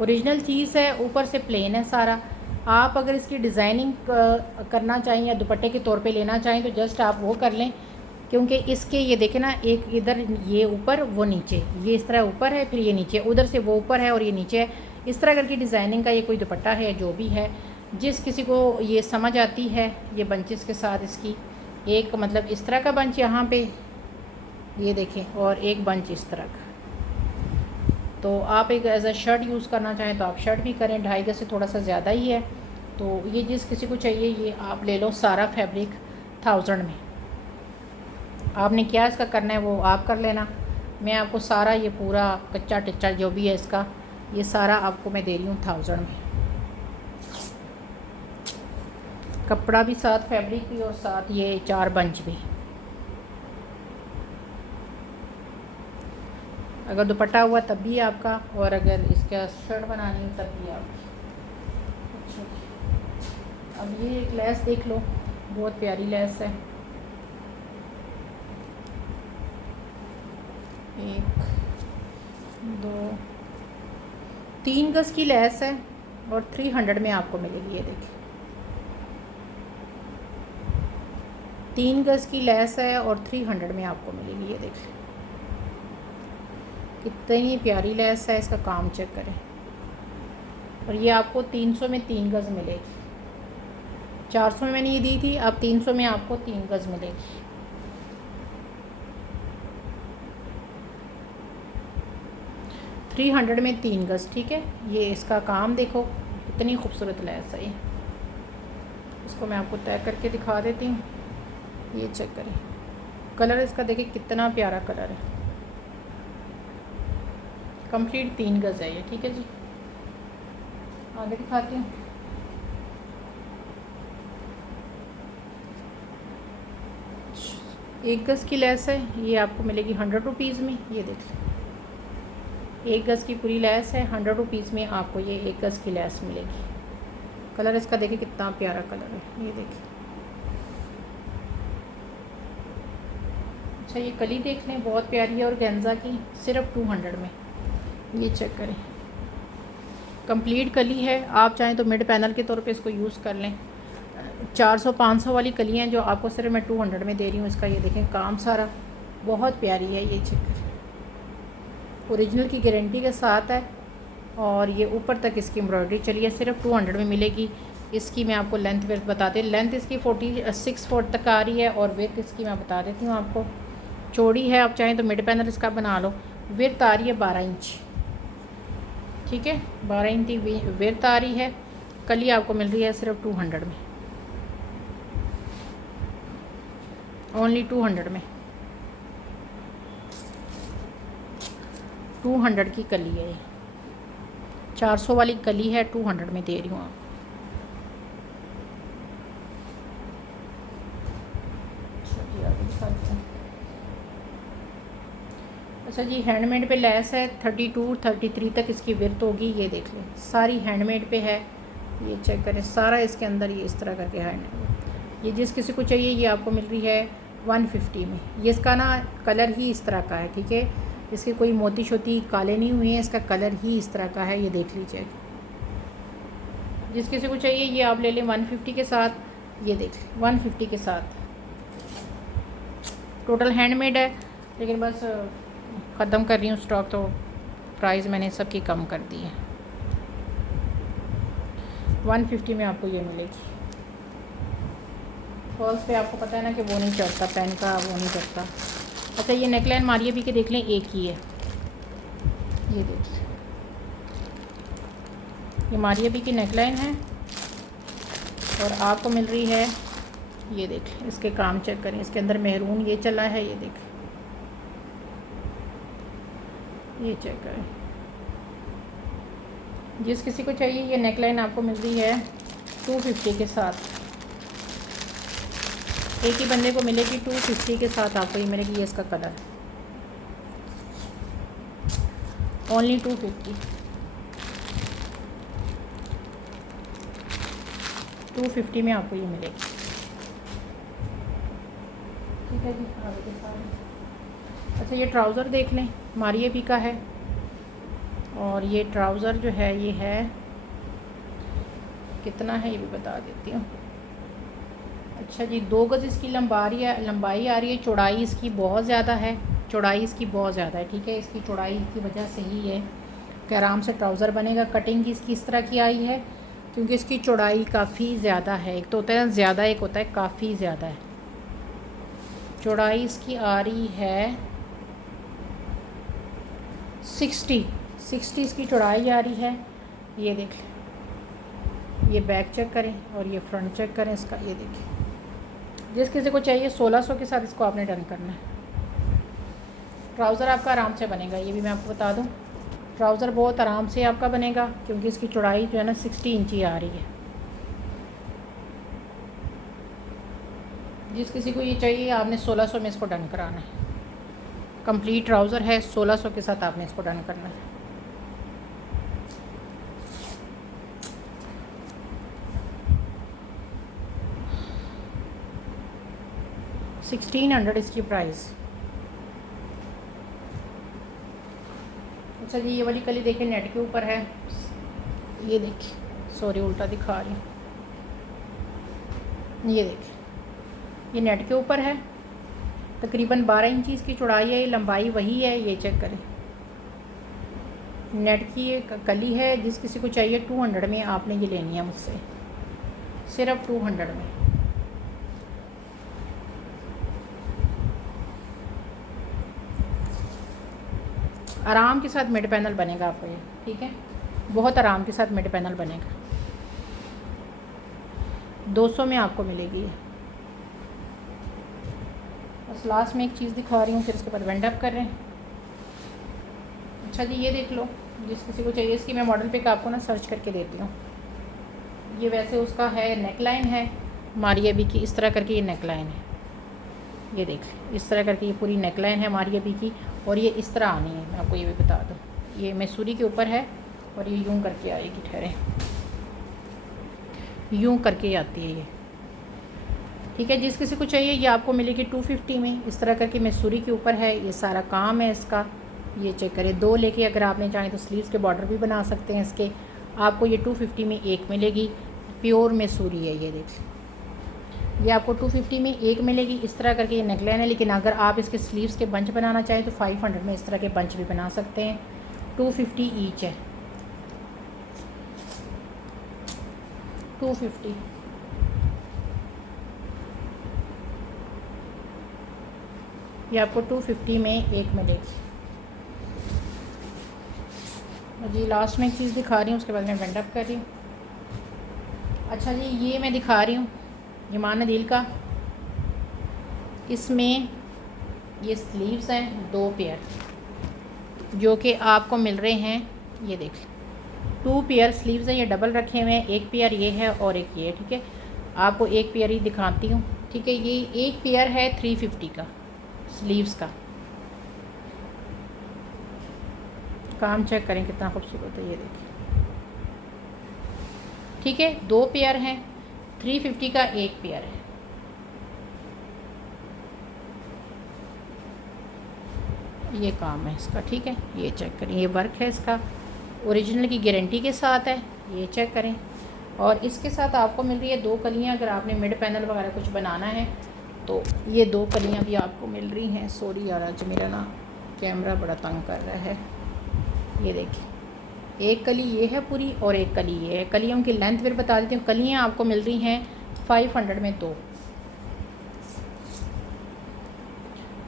ओरिजिनल चीज़ है, ऊपर से प्लेन है सारा। आप अगर इसकी डिज़ाइनिंग करना चाहें या दुपट्टे के तौर पे लेना चाहें तो जस्ट आप वो कर लें, क्योंकि इसके ये देखें ना, एक इधर ये ऊपर वो नीचे, ये इस तरह ऊपर है, फिर ये नीचे, उधर से वो ऊपर है और ये नीचे है। इस तरह करके डिज़ाइनिंग का ये कोई दुपट्टा है जो भी है, जिस किसी को ये समझ आती है, ये बंचेस के साथ इसकी एक मतलब इस तरह का बंच यहाँ पे ये देखें और एक बंच इस तरह का। तो आप एक एज अ शर्ट यूज़ करना चाहें तो आप शर्ट भी करें। 2.5 गज से थोड़ा सा ज़्यादा ही है, तो ये जिस किसी को चाहिए ये आप ले लो। सारा फैब्रिक 1000 में। आपने क्या इसका करना है वो आप कर लेना। मैं आपको सारा ये पूरा कच्चा टिच्चा जो भी है इसका, ये सारा आपको मैं दे रही हूँ 1000 में। कपड़ा भी साथ, फैब्रिक भी और साथ ये 4 बंच भी। अगर दुपट्टा हुआ तब भी आपका, और अगर इसका शर्ट बनानी हो तब भी आपकी। अच्छा, अब ये एक लेस देख लो, बहुत प्यारी लेस है। 1 2 3 गज की लेस है और 300 में आपको मिलेगी। ये देखिए 3 गज की लेस है और 300 में आपको मिलेगी। ये देखिए कितनी प्यारी लेस है, इसका काम चेक करें। और ये आपको 300 में 3 गज मिलेगी। 400 में मैंने ये दी थी, अब 300 में आपको 3 गज मिलेगी। थ्री 300 में 3 गज, ठीक है। ये इसका काम देखो कितनी खूबसूरत लेस है। ये इसको मैं आपको तय करके दिखा देती हूँ। ये चेक करें, कलर इसका देखिए कितना प्यारा कलर है। कंप्लीट 3 गज है ये, ठीक है जी। आगे दिखाती हूँ। एक गज़ की लेस है, ये आपको मिलेगी 100 रुपीज़ में। ये देख लें 1 गज़ की पूरी लेस है, 100 रुपीज़ में आपको ये 1 गज़ की लेस मिलेगी। कलर इसका देखिए कितना प्यारा कलर है। ये देखिए, अच्छा ये कली देख लें, बहुत प्यारी है और ऑर्गेन्जा की, सिर्फ 200 में। ये चेक करें, कंप्लीट कली है। आप चाहें तो मिड पैनल के तौर पे इसको यूज़ कर लें। 400-500 वाली कलियाँ जो आपको सिर्फ मैं 200 में दे रही हूँ। इसका ये देखें काम सारा बहुत प्यारी है। ये चेक करें, ओरिजिनल की गारंटी के साथ है और ये ऊपर तक इसकी एम्ब्रॉयडरी चली है, सिर्फ 200 में मिलेगी। इसकी मैं आपको लेंथ वेथ बताते, लेंथ इसकी 46 फुट तक आ रही है और विड्थ इसकी मैं बता देती हूँ आपको। चौड़ी है, आप चाहें तो मिड पैनल इसका बना लो। विड्थ आ रही है 12 इंच, ठीक है। 12 इंच विड्थ आ रही है। कली आपको मिल रही है सिर्फ 200 में, ओनली 200 में। 200 की कली है ये, 400 वाली कली है, 200 में दे रही हूँ आप। अच्छा जी, हैंडमेड पे लेस है, 32-33 तक इसकी विड्थ होगी। ये देख लें, सारी हैंडमेड पे है। ये चेक करें, सारा इसके अंदर ये इस तरह करके हैंड। ये जिस किसी को चाहिए ये आपको मिल रही है 150 में। ये इसका ना कलर ही इस तरह का है, ठीक है। इसके कोई मोती शोती काले नहीं हुए हैं, इसका कलर ही इस तरह का है। ये देख लीजिए, जिस किसी को चाहिए ये आप ले लें 150 के साथ। ये देख लें 150 के साथ। टोटल हैंडमेड है, लेकिन बस ख़त्म कर रही हूँ स्टॉक, तो प्राइस मैंने सबकी कम कर दी है। 150 में आपको ये मिलेगी। फॉल्स पे आपको पता है ना कि वो नहीं चढ़ता, पेन का वो नहीं चढ़ता। अच्छा ये नेकलाइन मारिए भी कि देख लें, एक ही है। ये देखिए, ये मारिया भी की नेकलाइन है और आपको मिल रही है ये देखें, इसके काम चेक करें, इसके अंदर मेहरून ये चला है, ये देखें, ये चेक करें। जिस किसी को चाहिए ये नेकलाइन आपको मिल रही है 250 के साथ, एक ही बंदे को मिलेगी 250 के साथ आपको ये मिलेगी। ये इसका कलर ओनली 250, 250 में आपको ये मिलेगी। ठीक है जी, आगे के सारे। अच्छा ये ट्राउज़र देख लें, मारिए भी का है, और ये ट्राउज़र जो है ये है कितना है ये भी बता देती हूँ। अच्छा जी 2 गज़ इसकी लंबाई आ रही है, चौड़ाई इसकी बहुत ज़्यादा है, चौड़ाई इसकी बहुत ज़्यादा है। ठीक है, इसकी चौड़ाई की वजह से ही है कि आराम से ट्राउज़र बनेगा। कटिंग की इसकी इस तरह की आई है क्योंकि इसकी चौड़ाई काफ़ी ज़्यादा है। एक तो होता है ज़्यादा, एक होता है काफ़ी ज़्यादा है। चौड़ाई इसकी आ रही है 60 इसकी चौड़ाई आ रही है। ये देख लें, ये बैक चेक करें और ये फ्रंट चेक करें इसका। ये देखिए, जिस किसी को चाहिए 1600 के साथ इसको आपने डन करना है। ट्राउज़र आपका आराम से बनेगा, ये भी मैं आपको बता दूं, ट्राउज़र बहुत आराम से आपका बनेगा क्योंकि इसकी चौड़ाई जो है ना 60 इंची आ रही है। जिस किसी को ये चाहिए आपने 1600 में इसको डन कराना है। कंप्लीट ट्राउज़र है, 1600 के साथ आपने इसको डन करना है। $1600 इसकी प्राइस। अच्छा जी ये वाली कली देखिए नेट के ऊपर है, ये देखिए, सॉरी उल्टा दिखा रही हूँ। ये देखिए, ये नेट के ऊपर है, तकरीबन 12 इंची इसकी चौड़ाई है, लंबाई वही है। ये चेक करें, नेट की एक कली है। जिस किसी को चाहिए 200 में आपने ये लेनी है मुझसे, सिर्फ 200 में। आराम के साथ मिड पैनल बनेगा आपको ये, ठीक है, बहुत आराम के साथ मिड पैनल बनेगा। 200 में आपको मिलेगी ये। बस लास्ट में एक चीज़ दिखा रही हूँ, फिर इसके बाद वेंड अप कर रहे हैं। अच्छा जी ये देख लो, जिस किसी को चाहिए इसकी मैं मॉडल पिक आपको ना सर्च करके देती हूँ। ये वैसे उसका है, नेकलाइन है मारिया बी की, इस तरह करके ये नेकलाइन है। ये देख, इस तरह करके ये पूरी नेकलाइन है मारिया बी की, और ये इस तरह आनी है। मैं आपको ये भी बता दूँ, ये मैसूरी के ऊपर है और ये यूं करके आएगी, ठहरे, यूं करके आती है ये। ठीक है, जिस किसी को चाहिए ये आपको मिलेगी 250 में। इस तरह करके मैसूरी के ऊपर है, ये सारा काम है इसका। ये चेक करें, 2 लेके अगर आपने चाहें तो स्लीव्स के बॉर्डर भी बना सकते हैं इसके। आपको ये 250 में एक मिलेगी, प्योर मैसूरी है। ये देख, ये आपको 250 में एक मिलेगी। इस तरह करके ये नेकलाइन है, लेकिन अगर आप इसके स्लीव्स के बंच बनाना चाहें तो 500 में इस तरह के बंच भी बना सकते हैं। 250 ईच है, 250। ये आपको 250 में एक मिलेगी। जी लास्ट में एक चीज़ दिखा रही हूँ, उसके बाद मैं वेंड अप कर रही हूँ। अच्छा जी ये मैं दिखा रही हूँ ईमान दिल का, इसमें ये स्लीव्स हैं 2 पेयर जो कि आपको मिल रहे हैं। ये देख, 2 पेयर स्लीव्स हैं, ये डबल रखे हुए हैं। एक पेयर ये है और एक ये, ठीक है। आपको एक पेयर ही दिखाती हूँ, ठीक है। ये एक पेयर है 350 का स्लीव्स का। काम चेक करें कितना खूबसूरत है, ये देखिए, ठीक है। 2 पेयर हैं, 350 का एक पेयर है। ये काम है इसका, ठीक है। ये चेक करें, ये वर्क है इसका, ओरिजिनल की गारंटी के साथ है। ये चेक करें, और इसके साथ आपको मिल रही है 2 कलियाँ। अगर आपने मिड पैनल वगैरह कुछ बनाना है तो ये 2 कलियाँ भी आपको मिल रही हैं। सॉरी यार, आज मेरा ना कैमरा बड़ा तंग कर रहा है। ये देखिए, एक कली ये है पूरी और एक कली ये है। कलियों की लेंथ फिर बता देती हूँ। कलियाँ आपको मिल रही हैं 500 में 2।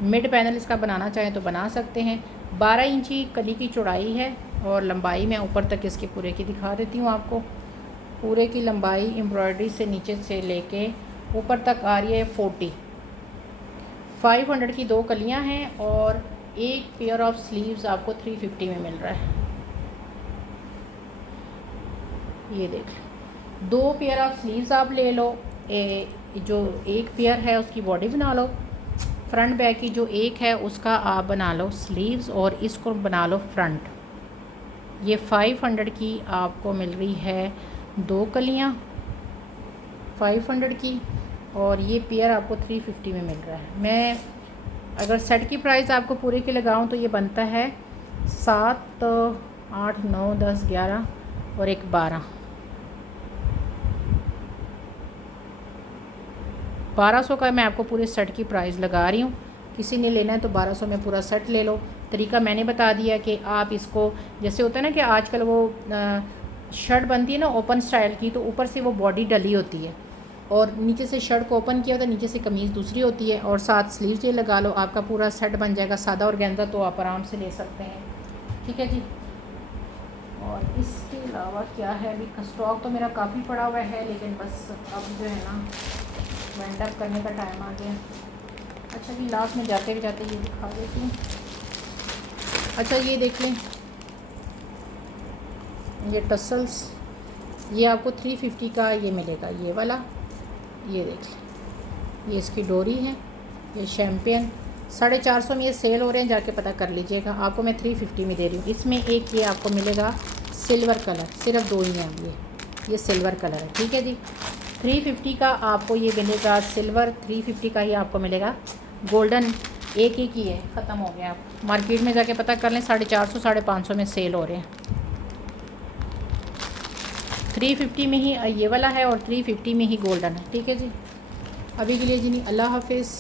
मिड पैनल इसका बनाना चाहें तो बना सकते हैं। 12 इंची कली की चौड़ाई है और लंबाई मैं ऊपर तक इसके पूरे की दिखा देती हूँ आपको। पूरे की लंबाई एम्ब्रॉयडरी से नीचे से लेके ऊपर तक आ रही है 40। 500 की 2 कलियां हैं और एक पेयर ऑफ स्लीव्स आपको 350 में मिल रहा है। ये देख लो, 2 पेयर ऑफ स्लीव्स आप ले लो। जो एक पेयर है उसकी बॉडी बना लो, फ्रंट बैक की जो एक है उसका आप बना लो स्लीव्स और इसको बना लो फ्रंट। ये 500 की आपको मिल रही है 2 कलियां 500 की, और ये पेयर आपको 350 में मिल रहा है। मैं अगर सेट की प्राइस आपको पूरे की लगाऊं तो ये बनता है 7, 8, 9, 10, 11 और एक 1200 का मैं आपको पूरे सेट की प्राइस लगा रही हूँ। किसी ने लेना है तो 1200 में पूरा सेट ले लो। तरीका मैंने बता दिया कि आप इसको, जैसे होता है ना कि आजकल वो शर्ट बनती है ना ओपन स्टाइल की, तो ऊपर से वो बॉडी डली होती है और नीचे से शर्ट को ओपन किया होता है, नीचे से कमीज़ दूसरी होती है और साथ स्लीव्स ये लगा लो, आपका पूरा सेट बन जाएगा। सादा और गेंदा तो आप आराम से ले सकते हैं। ठीक है जी। और इसके अलावा क्या है, अभी स्टॉक तो मेरा काफ़ी पड़ा हुआ है, लेकिन बस अब जो है ना वाइंड अप करने का टाइम आ गया। अच्छा जी, लास्ट में जाते ये दिखा देती हूँ। अच्छा ये देख लें, ये टसल्स, ये आपको 350 का ये मिलेगा, ये वाला। ये देख लें, ये इसकी डोरी है, ये शैम्पियन 450 में ये सेल हो रहे हैं, जाके पता कर लीजिएगा। आपको मैं 350 में दे रही हूँ। इसमें एक ये आपको मिलेगा सिल्वर कलर, सिर्फ 2 ही हैं ये सिल्वर कलर है। ठीक है जी। 350 का आपको ये मिलेगा सिल्वर, 350 का ही आपको मिलेगा गोल्डन। एक ही है, ख़त्म हो गया। आप मार्केट में जाके पता कर लें, 450, 550 में सेल हो रहे हैं। 350 में ही ये वाला है और 350 में ही गोल्डन है। ठीक है जी। अभी के लिए जी नहीं, अल्लाह हाफिज़।